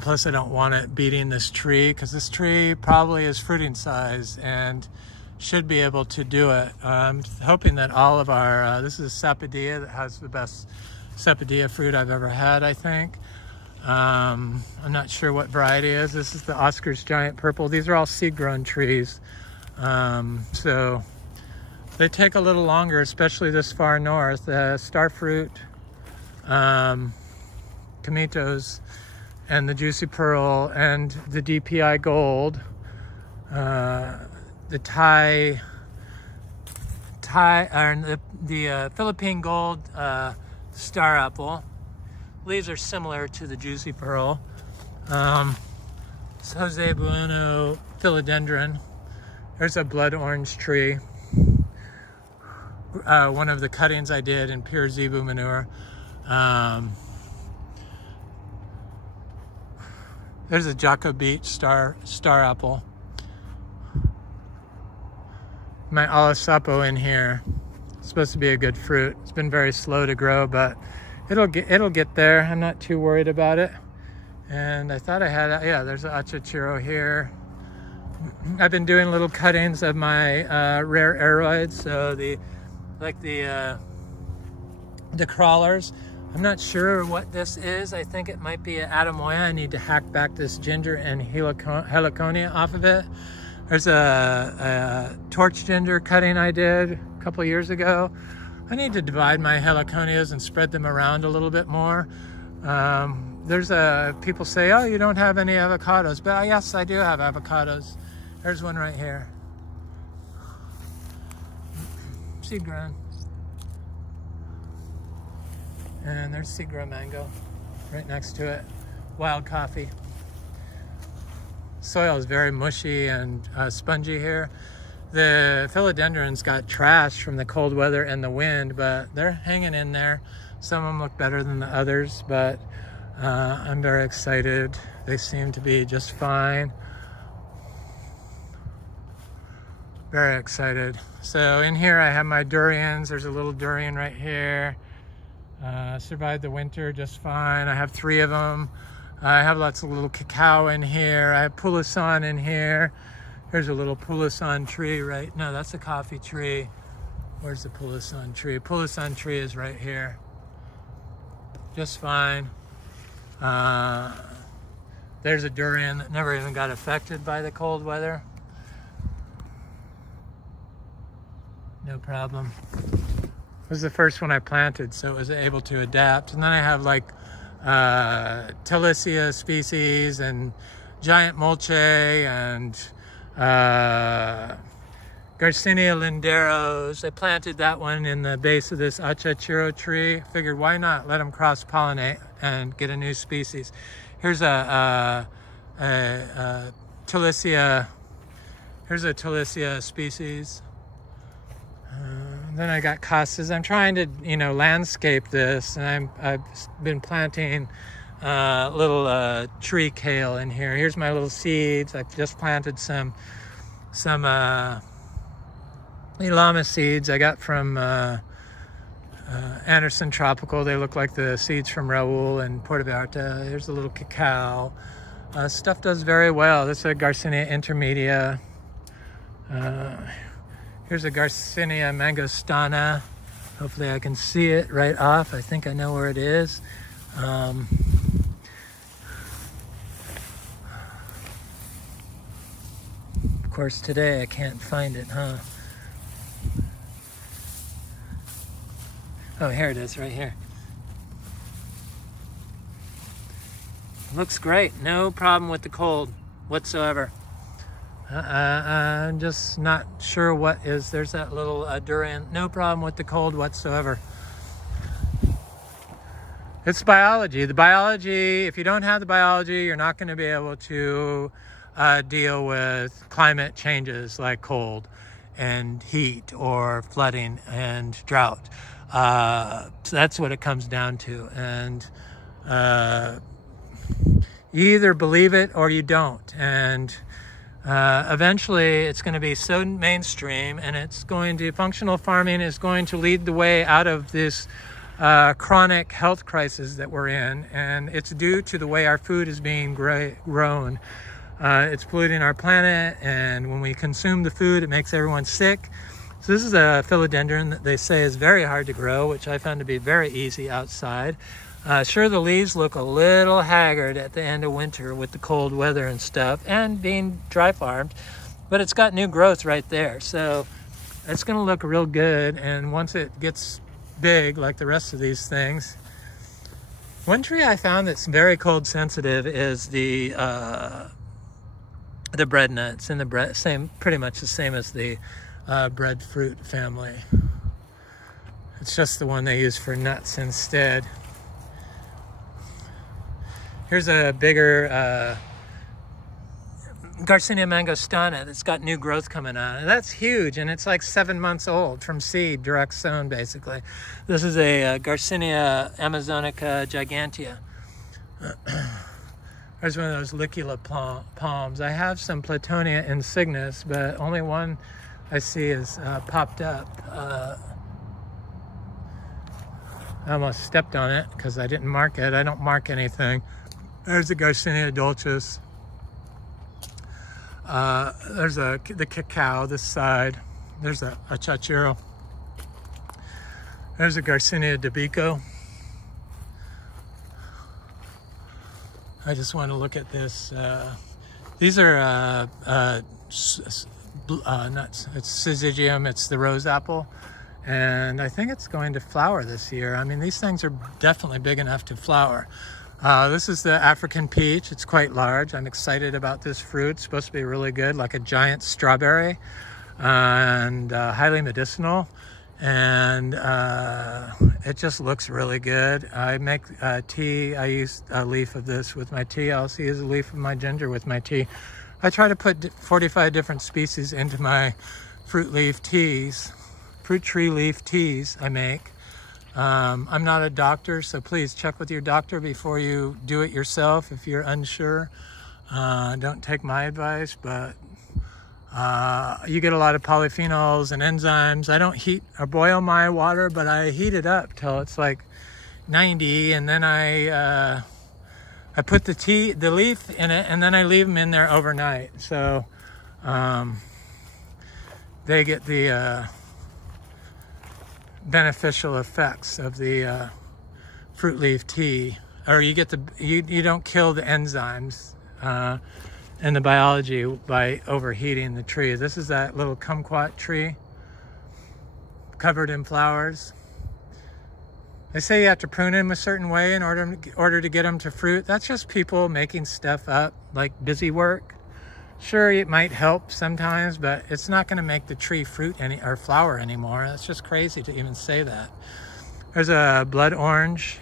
Plus I don't want it beating this tree, because this tree probably is fruiting size and should be able to do it. I'm hoping that all of our, this is a sapodilla that has the best sapodilla fruit I've ever had, I think. I'm not sure what variety it is. This is the Oscar's giant purple. These are all seed-grown trees. So they take a little longer, especially this far north. Starfruit, Camitos, and the Juicy Pearl, and the DPI Gold, the Philippine Gold Star Apple. Leaves are similar to the Juicy Pearl. Jose Bueno Philodendron. There's a blood orange tree. One of the cuttings I did in pure zebu manure. There's a Jocko Beach star apple. My alisapo in here. It's supposed to be a good fruit. It's been very slow to grow, but it'll get there. I'm not too worried about it. And I thought I had, yeah, there's an achachiro here. I've been doing little cuttings of my rare aroids, so the crawlers. I'm not sure what this is. I think it might be an Adamoya. I need to hack back this ginger and heliconia off of it. There's a torch ginger cutting I did a couple years ago. I need to divide my heliconias and spread them around a little bit more. There's people say, oh, you don't have any avocados, but yes, I do have avocados. There's one right here. Seed grown. And there's seed grown mango right next to it. Wild coffee. Soil is very mushy and spongy here. The philodendrons got trashed from the cold weather and the wind, but they're hanging in there. Some of them look better than the others, but I'm very excited. They seem to be just fine. Very excited. So in here I have my durians. There's a little durian right here. Survived the winter just fine. I have 3 of them. I have lots of little cacao in here. I have pulisan in here. Here's a little pulisan tree right, no, that's a coffee tree. Where's the pulisan tree? Pulisan tree is right here. Just fine. There's a durian that never even got affected by the cold weather. No problem. It was the first one I planted, so it was able to adapt. And then I have like Talicia species and giant mulche and Garcinia linderos. I planted that one in the base of this achachiro tree. Figured why not let them cross-pollinate and get a new species. Here's a Talicia. Here's a Talicia species. Then I got casas. I'm trying to, landscape this, and I've been planting little tree kale in here. Here's my little seeds. I've just planted some Ilama seeds I got from Anderson Tropical. They look like the seeds from Raul and Puerto Vallarta. Here's a little cacao. Stuff does very well. This is a Garcinia intermedia. Here's a Garcinia mangostana. Hopefully I can see it right off. I think I know where it is. Of course, today I can't find it, huh? Oh, here it is, right here. Looks great. No problem with the cold whatsoever. I'm just not sure what is. There's that little durian. No problem with the cold whatsoever. It's biology. The biology, if you don't have the biology, you're not going to be able to deal with climate changes like cold and heat or flooding and drought. So that's what it comes down to. And you either believe it or you don't. And eventually it's going to be so mainstream, and it's going to, functional farming is going to lead the way out of this chronic health crisis that we're in. And it's due to the way our food is being grown. It's polluting our planet, and when we consume the food, it makes everyone sick. So this is a philodendron that they say is very hard to grow, which I found to be very easy outside. Sure, the leaves look a little haggard at the end of winter with the cold weather and stuff, and being dry farmed, but it's got new growth right there. So it's going to look real good, and once it gets big like the rest of these things. One tree I found that's very cold sensitive is the breadnut. It's in the pretty much the same as the breadfruit family. It's just the one they use for nuts instead. Here's a bigger Garcinia mangostana that's got new growth coming on. And that's huge, and it's like 7 months old from seed, direct sown basically. This is a Garcinia amazonica gigantea. There's one of those licula palms. I have some Platonia insignis, but only one I see is popped up. I almost stepped on it because I didn't mark it. I don't mark anything. There's the Garcinia dulcis. There's the cacao this side. There's a chachiro. There's a Garcinia dabico. I just want to look at this. These are nuts. It's syzygium. It's the rose apple. And I think it's going to flower this year. I mean, these things are definitely big enough to flower. This is the African peach. It's quite large. I'm excited about this fruit. It's supposed to be really good, like a giant strawberry, and highly medicinal. And it just looks really good. I make tea. I use a leaf of this with my tea. I also use a leaf of my ginger with my tea. I try to put 45 different species into my fruit tree leaf teas I make. I'm not a doctor, so please check with your doctor before you do it yourself if you're unsure. Don't take my advice, but you get a lot of polyphenols and enzymes. I don't heat or boil my water, but I heat it up till it's like 90, and then I put the leaf in it, and then I leave them in there overnight. So they get the beneficial effects of the fruit leaf tea, or you get you don't kill the enzymes and the biology by overheating the tree. This is that little kumquat tree covered in flowers. They say you have to prune them a certain way in order to get them to fruit. That's just people making stuff up, like busy work. Sure, it might help sometimes, but it's not going to make the tree fruit or flower anymore. That's just crazy to even say that. There's a blood orange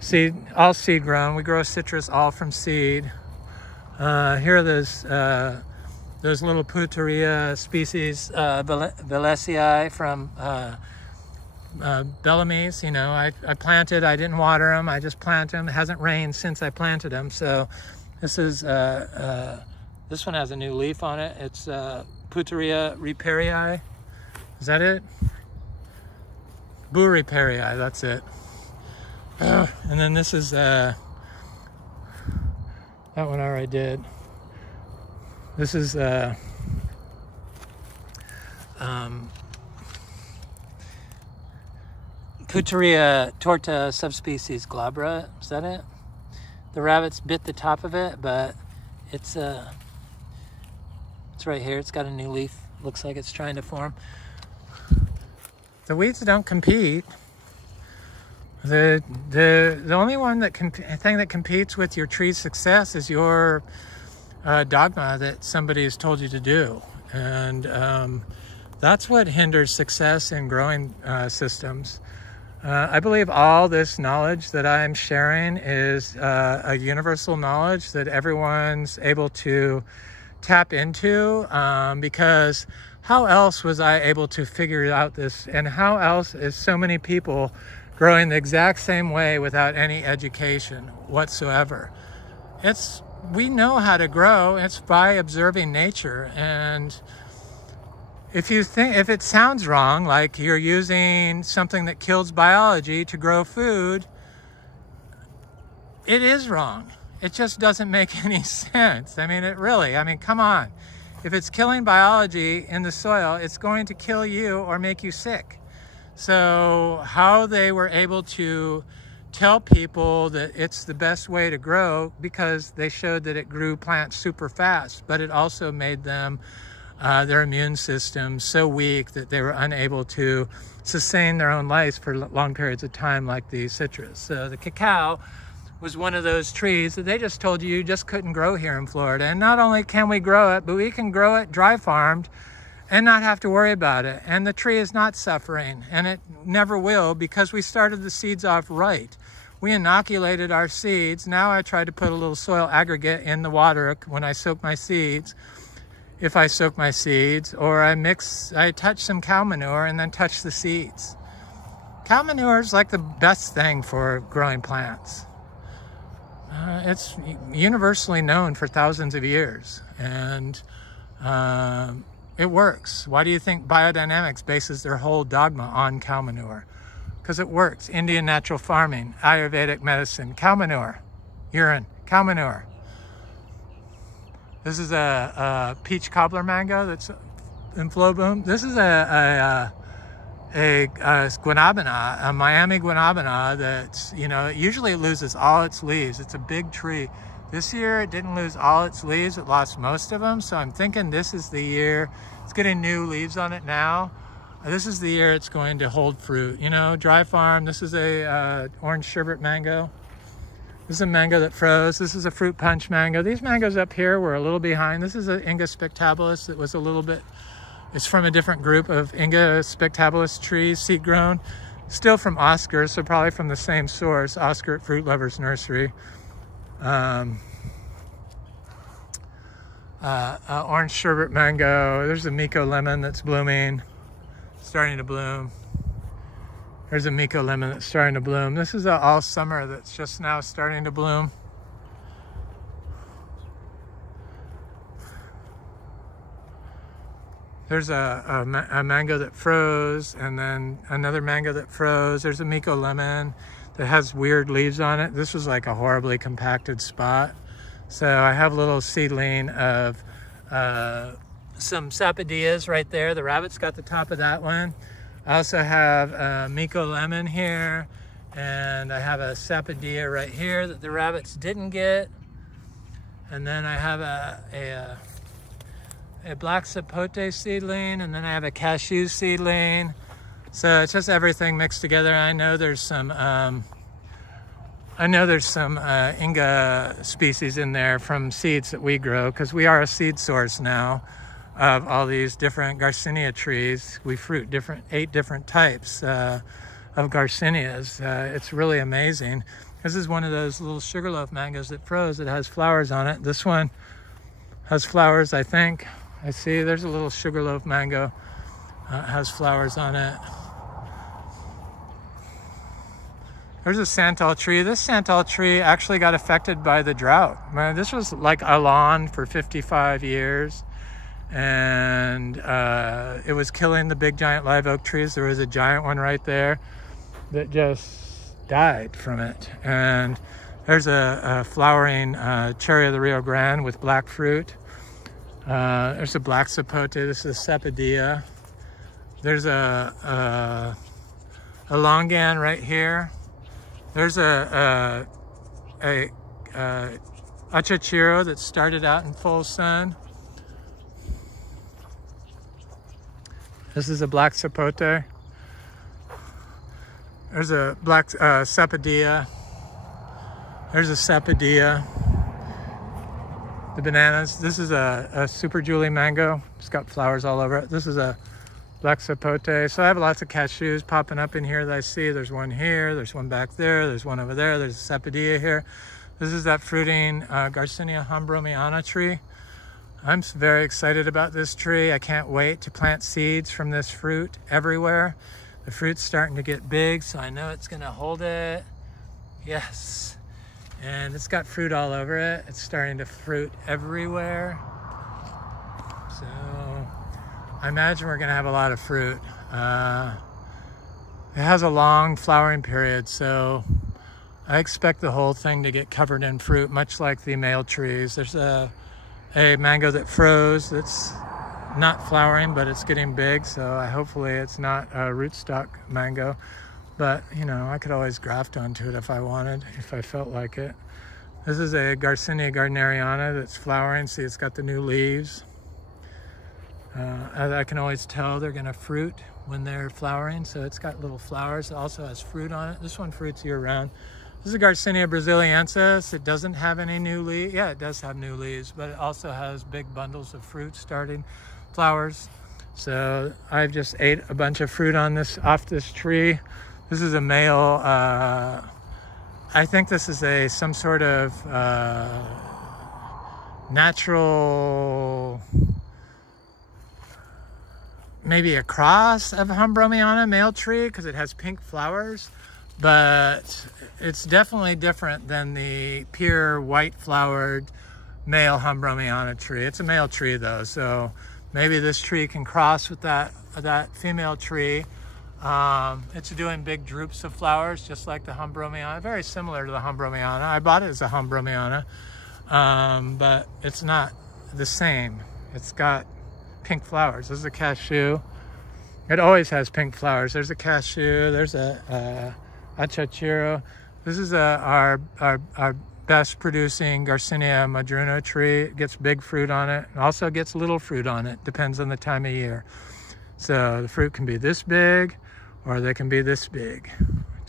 seed, all seed grown. We grow citrus all from seed. Here are those little Puteria species, Villesii from Bellamy's. You know, I planted, I didn't water them, I just planted them. It hasn't rained since I planted them. So this is, this one has a new leaf on it. It's Puteria riparii. Is that it? Riparii, that's it. And then this is, that one I already did. This is Puteria torta subspecies glabra. Is that it? The rabbits bit the top of it, but it's right here. It's got a new leaf. Looks like it's trying to form. The weeds don't compete. The only thing that competes with your tree's success is your dogma that somebody has told you to do, and that's what hinders success in growing systems. I believe all this knowledge that I'm sharing is a universal knowledge that everyone's able to tap into, because how else was I able to figure out this, and how else is so many people growing the exact same way without any education whatsoever? We know how to grow. It's by observing nature. And if it sounds wrong, like you're using something that kills biology to grow food, it is wrong. It just doesn't make any sense. I mean, come on. If it's killing biology in the soil, it's going to kill you or make you sick. So how they were able to tell people that it's the best way to grow, because they showed that it grew plants super fast, but it also made them, their immune system so weak that they were unable to sustain their own lives for long periods of time, like the citrus. So the cacao was one of those trees that they just told you just couldn't grow here in Florida. And not only can we grow it, but we can grow it dry farmed and not have to worry about it. And the tree is not suffering, and it never will, because we started the seeds off right. We inoculated our seeds. Now I try to put a little soil aggregate in the water when I soak my seeds, if I soak my seeds, or I touch some cow manure and then touch the seeds. Cow manure is like the best thing for growing plants. It's universally known for thousands of years, and it works. Why do you think biodynamics bases their whole dogma on cow manure? Because it works. Indian natural farming, Ayurvedic medicine, cow manure, urine, cow manure. This is a peach cobbler mango that's in full bloom. This is a guanabana, a Miami guanabana that's, usually it loses all its leaves. It's a big tree. This year it didn't lose all its leaves, it lost most of them. So I'm thinking this is the year. It's getting new leaves on it now. This is the year it's going to hold fruit. You know, dry farm. This is a orange sherbet mango. This is a mango that froze. This is a fruit punch mango. These mangoes up here were a little behind. This is an Inga spectabilis that was a little bit, it's from a different group of Inga spectabilis trees, seed grown. Still from Oscar, so probably from the same source, Oscar at Fruit Lovers Nursery. Orange sherbet mango. There's a Miko lemon that's blooming, starting to bloom. There's a Miko lemon that's starting to bloom. This is all summer that's just now starting to bloom. There's a mango that froze, and then another mango that froze. There's a Miko lemon that has weird leaves on it. This was like a horribly compacted spot. So I have a little seedling of some sapodillas right there. The rabbit's got the top of that one. I also have a Miko lemon here, and I have a sapodilla right here that the rabbits didn't get. And then I have a black sapote seedling, and then I have a cashew seedling. So it's just everything mixed together. I know there's some Inga species in there from seeds that we grow, because we are a seed source now of all these different Garcinia trees. We fruit 8 different types of Garcinias. It's really amazing. This is one of those little sugarloaf mangoes that froze. It has flowers on it. This one has flowers, I think. I see there's a little sugarloaf mango. Has flowers on it. There's a santal tree. This santal tree actually got affected by the drought. Man, this was like a lawn for 55 years. And it was killing the big giant live oak trees. There was a giant one right there that just died from it. And there's a flowering cherry of the Rio Grande with black fruit. There's a black sapote. This is a sapodilla. There's a longan right here. There's a achachiro that started out in full sun. This is a black sapote. There's a black sapodilla. There's a sapodilla. The bananas. This is a Super Julie mango. It's got flowers all over it. This is a black sapote. So I have lots of cashews popping up in here that I see. There's one here. There's one back there. There's one over there. There's a sapodilla here. This is that fruiting Garcinia hambromiana tree. I'm very excited about this tree. I can't wait to plant seeds from this fruit everywhere. The fruit's starting to get big, so I know it's gonna hold it. Yes. And it's got fruit all over it. It's starting to fruit everywhere. So I imagine we're gonna have a lot of fruit. It has a long flowering period, so I expect the whole thing to get covered in fruit, much like the male trees. There's a mango that froze that's not flowering, but it's getting big, so hopefully it's not a rootstock mango. But, you know, I could always graft onto it if I wanted, if I felt like it. This is a Garcinia gardneriana that's flowering. See, it's got the new leaves. I can always tell they're gonna fruit when they're flowering, so it's got little flowers. It also has fruit on it. This one fruits year-round. This is a Garcinia brasiliensis. It doesn't have any new leaves. Yeah, it does have new leaves, but it also has big bundles of fruit starting, flowers. So I've just ate a bunch of fruit off this tree. This is a male, I think this is some sort of natural, maybe a cross of hambromiana male tree, because it has pink flowers. But it's definitely different than the pure white flowered male hambromiana tree. It's a male tree though, so maybe this tree can cross with that female tree. It's doing big droops of flowers just like the hambromiana, very similar to the hambromiana. I bought it as a hambromiana, but it's not the same. It's got pink flowers. This is a cashew. It always has pink flowers. There's a cashew. There's a achachiro. This is our best producing Garcinia madruna tree. It gets big fruit on it, and also gets little fruit on it. Depends on the time of year. So the fruit can be this big or they can be this big.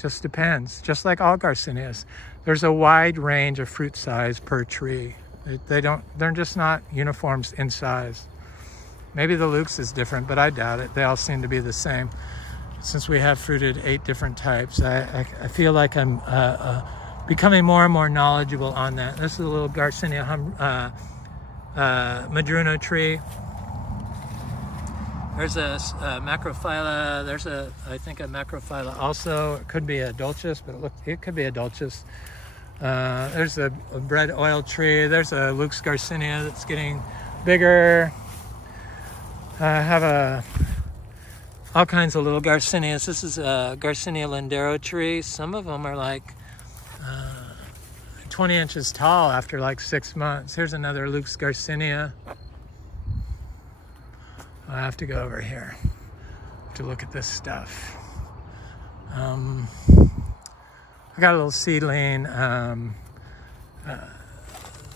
Just depends, just like all Garcinias. There's a wide range of fruit size per tree. They're just not uniform in size. Maybe the Luke's is different, but I doubt it. They all seem to be the same. Since we have fruited 8 different types, I feel like I'm becoming more and more knowledgeable on that. This is a little Garcinia madruna tree. There's a macrophylla. There's I think a macrophylla also. It could be a dulcis, but it could be a dulcis. There's a bread oil tree. There's a Luke's Garcinia that's getting bigger. I have all kinds of little Garcinias. This is a Garcinia lindero tree. Some of them are like 20 inches tall after like 6 months. Here's another Luke's Garcinia. I have to go over here to look at this stuff. I got a little seedling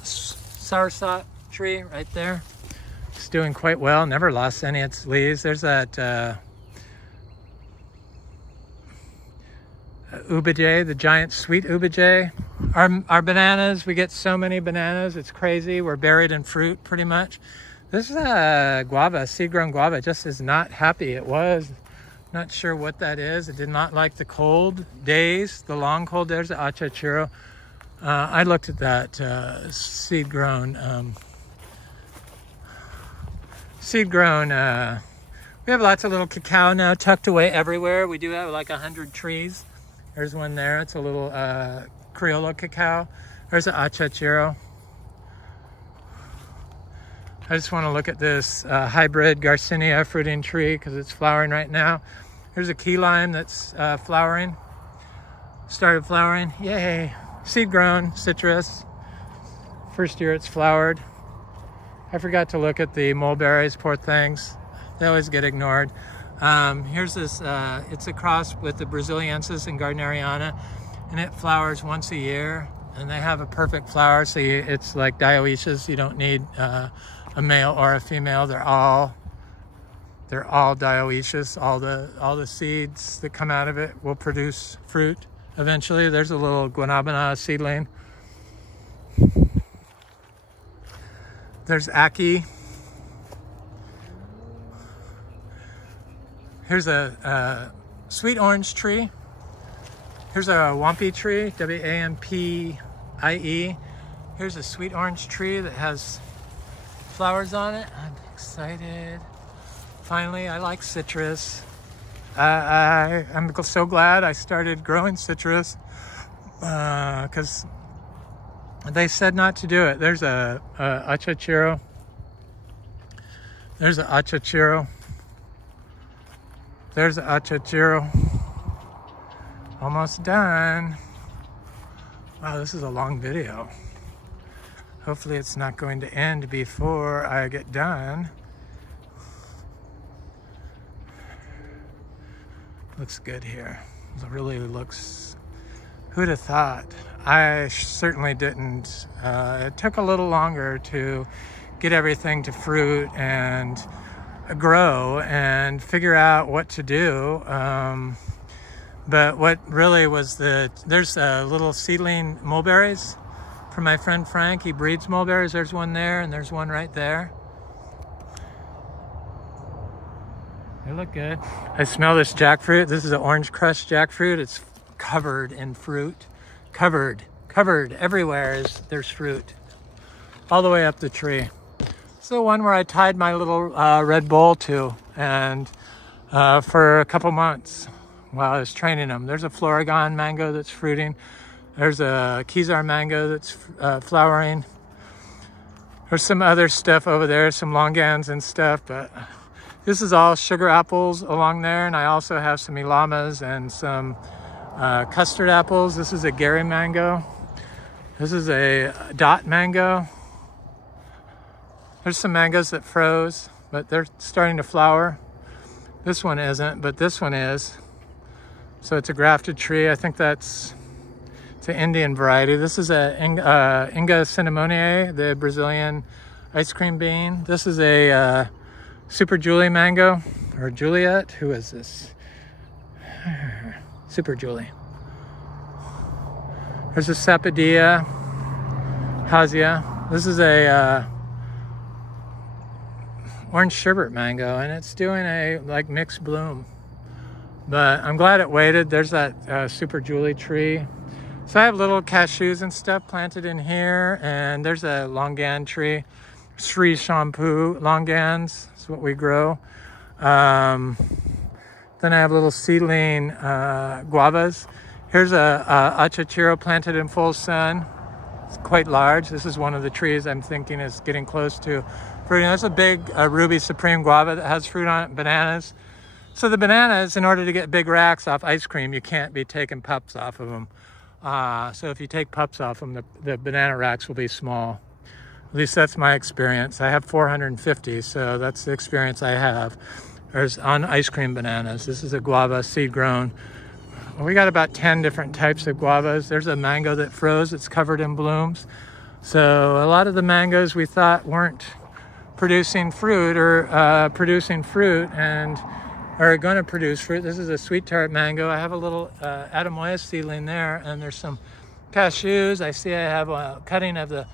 soursop tree right there. It's doing quite well. Never lost any of its leaves. There's that ubijay, the giant sweet ubijay. Our bananas, we get so many bananas, it's crazy. We're buried in fruit pretty much. This is a guava, seed-grown guava. It just is not happy. It was not sure what that is. It did not like the cold days, the long cold days. The achachuro. I looked at that seed-grown. We have lots of little cacao now tucked away everywhere. We do have like 100 trees. There's one there. It's a little Criollo cacao. There's an achachuro. I just want to look at this hybrid Garcinia fruiting tree because it's flowering right now. Here's a key lime that's flowering. Started flowering. Yay! Seed grown citrus. First year it's flowered. I forgot to look at the mulberries, poor things. They always get ignored. Here's this, it's a cross with the Braziliensis and Gardneriana, and it flowers once a year. And they have a perfect flower, so it's like dioecious. You don't need a male or a female. They're all dioecious. All the seeds that come out of it will produce fruit eventually. There's a little guanabana seedling. There's ackee. Here's a sweet orange tree. Here's a wampie tree, W-A-M-P-I-E. Here's a sweet orange tree that has flowers on it. I'm excited. Finally, I like citrus. I'm so glad I started growing citrus because they said not to do it. There's a achachuro. There's a achachuro. There's a achachuro. Almost done. Wow, this is a long video. Hopefully it's not going to end before I get done. Looks good here. It really looks, who'd have thought? I certainly didn't. It took a little longer to get everything to fruit and grow and figure out what to do. But what really was there's a little seedling mulberries from my friend Frank. He breeds mulberries. There's one there and there's one right there. They look good. I smell this jackfruit. This is an orange crushed jackfruit. It's covered in fruit. Covered everywhere there's fruit. All the way up the tree. It's the one where I tied my little Red Bull to and for a couple months while I was training them. There's a Floragon mango that's fruiting. There's a Kizar mango that's flowering. There's some other stuff over there, some longans and stuff, but this is all sugar apples along there, and I also have some ilamas and some custard apples. This is a Gary mango. This is a dot mango. There's some mangoes that froze, but they're starting to flower. This one isn't, but this one is. So it's a grafted tree. I think it's an Indian variety. This is a Inga cinnamoniae, the Brazilian ice cream bean. This is a Super Julie mango. or Juliet. Who is this? Super Julie. There's a Sapodilla Hasia. This is a orange sherbet mango, and it's doing a like mixed bloom. But I'm glad it waited. There's that Super Julie tree. So I have little cashews and stuff planted in here, and there's a longan tree. Sri Shampoo longans is what we grow. Then I have little seedling guavas. Here's a achachiro planted in full sun. It's quite large. This is one of the trees I'm thinking is getting close to fruiting. That's a big Ruby Supreme guava that has fruit on it, bananas. So the bananas, in order to get big racks off ice cream, you can't be taking pups off of them. So if you take pups off them, the banana racks will be small. At least that's my experience. I have 450, so that's the experience I have. There's on ice cream bananas. This is a guava seed grown. We got about 10 different types of guavas. There's a mango that froze. It's covered in blooms. So a lot of the mangoes we thought weren't producing fruit or producing fruit and are going to produce fruit. This is a sweet tart mango. I have a little Adamoya seedling there, and there's some cashews. I see I have a cutting of the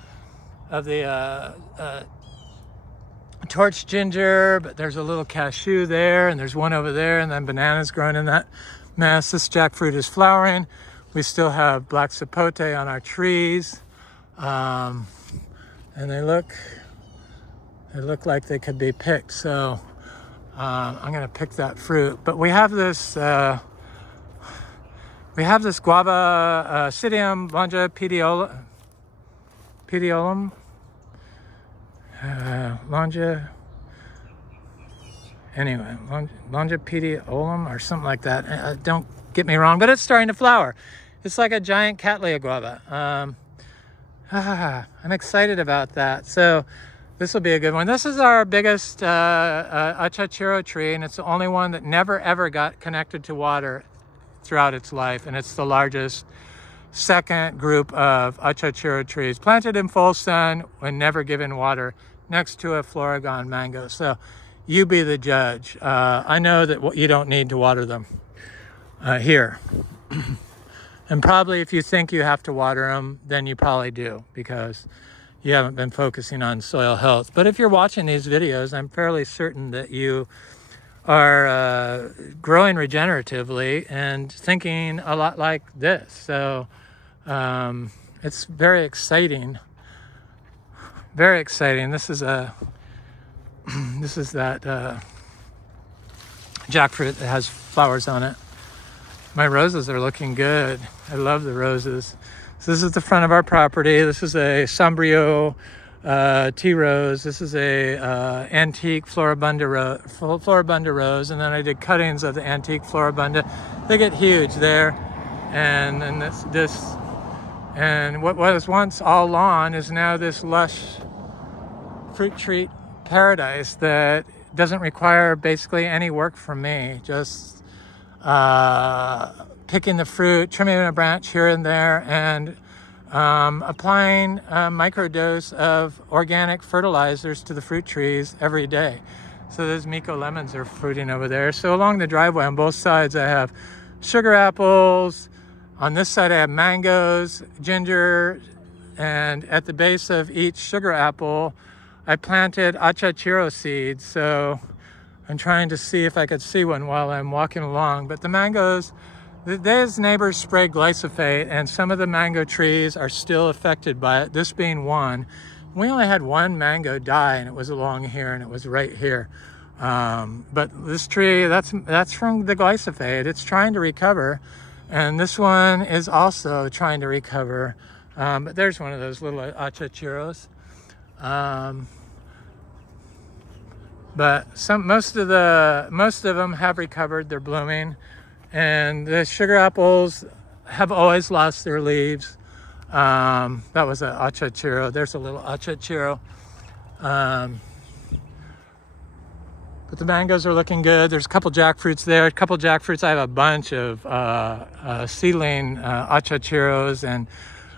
torch ginger, but there's a little cashew there, and there's one over there, and then bananas growing in that mess. This jackfruit is flowering. We still have black sapote on our trees, and they look like they could be picked. So I'm gonna pick that fruit. But we have this guava Psidium longa petiolum. Longa petiolum or something like that. Don't get me wrong, but it's starting to flower. It's like a giant Cattleya guava. I'm excited about that. So this will be a good one. This is our biggest achachiro tree, and it's the only one that never ever got connected to water throughout its life, and it's the largest second group of achachiro trees planted in full sun and never given water next to a Floragon mango. So you be the judge. I know that you don't need to water them here. And probably if you think you have to water them, then you probably do, because you haven't been focusing on soil health. But if you're watching these videos, I'm fairly certain that you are growing regeneratively and thinking a lot like this. So it's very exciting. Very exciting. This is that jackfruit that has flowers on it. My roses are looking good. I love the roses. So this is the front of our property. This is a Sombrio tea rose. This is a antique Floribunda rose, and then I did cuttings of the antique Floribunda. They get huge there, and this and what was once all lawn is now this lush fruit treat paradise that doesn't require basically any work from me. Just picking the fruit, trimming a branch here and there, and applying a microdose of organic fertilizers to the fruit trees every day. So those Miko lemons are fruiting over there. So along the driveway on both sides I have sugar apples. On this side I have mangoes, ginger, and at the base of each sugar apple I planted achachiro seeds. So I'm trying to see if I could see one while I'm walking along. But the mangoes, these neighbors sprayed glyphosate, and some of the mango trees are still affected by it, this being one. We only had one mango die, and it was along here, and it was right here. But this tree, that's from the glyphosate. It's trying to recover, and this one is also trying to recover. But there's one of those little achachiros. But most of them have recovered. They're blooming, and the sugar apples have always lost their leaves. That was an achachiro. There's a little achachiro. But the mangoes are looking good. There's a couple jackfruits there. A couple jackfruits. I have a bunch of seedling achachiros and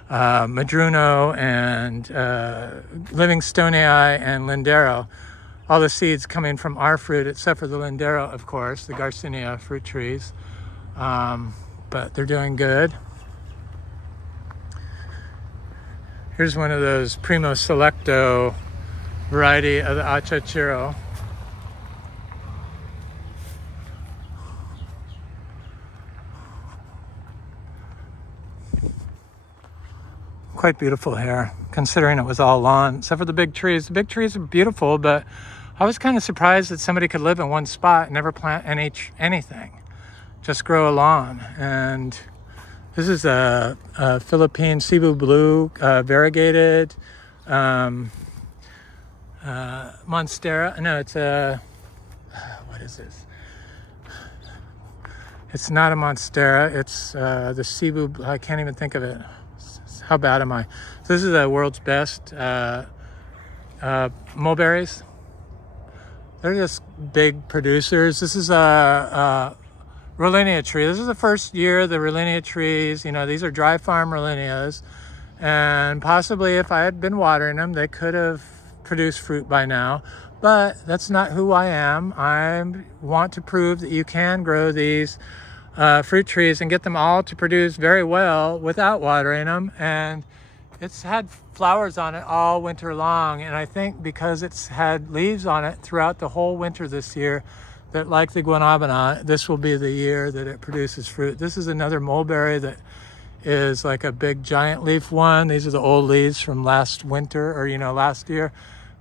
Madruno and Livingstonii and Lindero. all the seeds coming from our fruit, except for the Lindero, of course, the Garcinia fruit trees. But they're doing good. Here's one of those Primo Selecto variety of the Achachiro. Quite beautiful here, considering it was all lawn, except for the big trees. The big trees are beautiful, but I was kind of surprised that somebody could live in one spot and never plant anything, just grow a lawn. And this is a Philippine Cebu Blue variegated Monstera. No, it's a, what is this? It's not a Monstera, it's the Cebu, I can't even think of it. How bad am I? So this is the world's best mulberries. They're just big producers. This is a Rollinia tree. This is the first year of the Rollinia trees. You know, these are dry farm Rollinias. And possibly if I had been watering them, they could have produced fruit by now. But that's not who I am. I want to prove that you can grow these fruit trees and get them all to produce very well without watering them. And it's had flowers on it all winter long, and I think because it's had leaves on it throughout the whole winter this year, that like the guanabana, this will be the year that it produces fruit. This is another mulberry that is like a big giant leaf one. These are the old leaves from last winter, or you know, last year,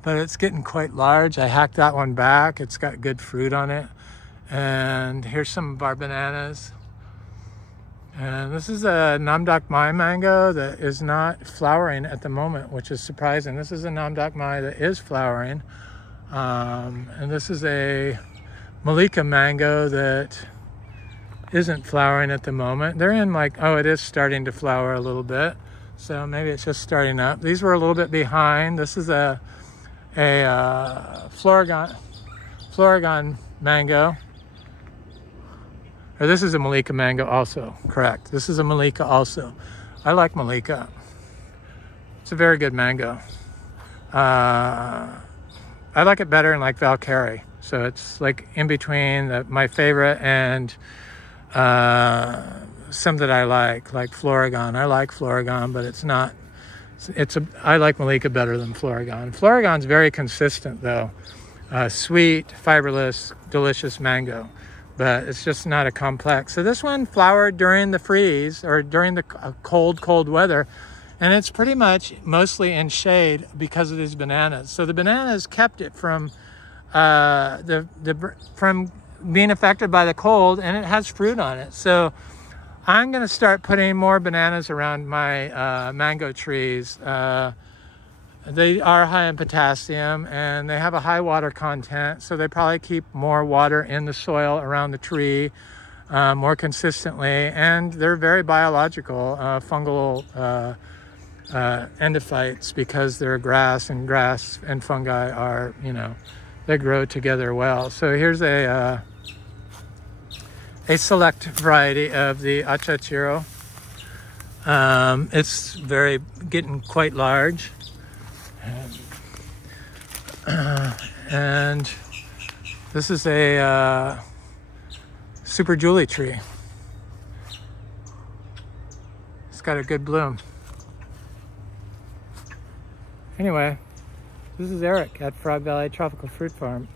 but it's getting quite large. I hacked that one back. It's got good fruit on it. And here's some of our bananas. And this is a Namdok Mai mango that is not flowering at the moment, which is surprising. This is a Namdok Mai that is flowering. And this is a Malika mango that isn't flowering at the moment. They're in like, oh, it is starting to flower a little bit. So maybe it's just starting up. These were a little bit behind. This is a Florigon mango. Or this is a Malika mango also, correct. This is a Malika also. I like Malika. It's a very good mango. I like it better than like Valkyrie. So it's like in between my favorite and some that I like Florigon. I like Florigon, but it's not, I like Malika better than Florigon. Florigon's very consistent though. Sweet, fiberless, delicious mango. But it's just not a complex. So this one flowered during the freeze or during the cold weather, and it's pretty much mostly in shade because of these bananas. So the bananas kept it from from being affected by the cold, and it has fruit on it. So I'm going to start putting more bananas around my mango trees. They are high in potassium and they have a high water content, so they probably keep more water in the soil around the tree more consistently, and they're very biological fungal endophytes because they're grass and fungi are, you know, they grow together well. So here's a select variety of the Achachiro. It's getting quite large. And this is a Super Julie tree. It's got a good bloom. Anyway, this is Eric at Frog Valley Tropical Fruit Farm.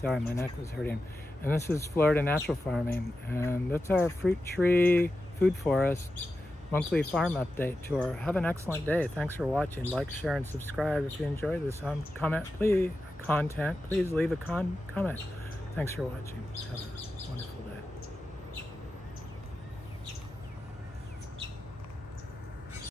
Sorry, my neck was hurting. And this is Florida Natural Farming. And that's our fruit tree food forest monthly farm update tour. Have an excellent day. Thanks for watching. Like, share, and subscribe if you enjoyed this content. Please leave a comment. Thanks for watching. Have a wonderful day.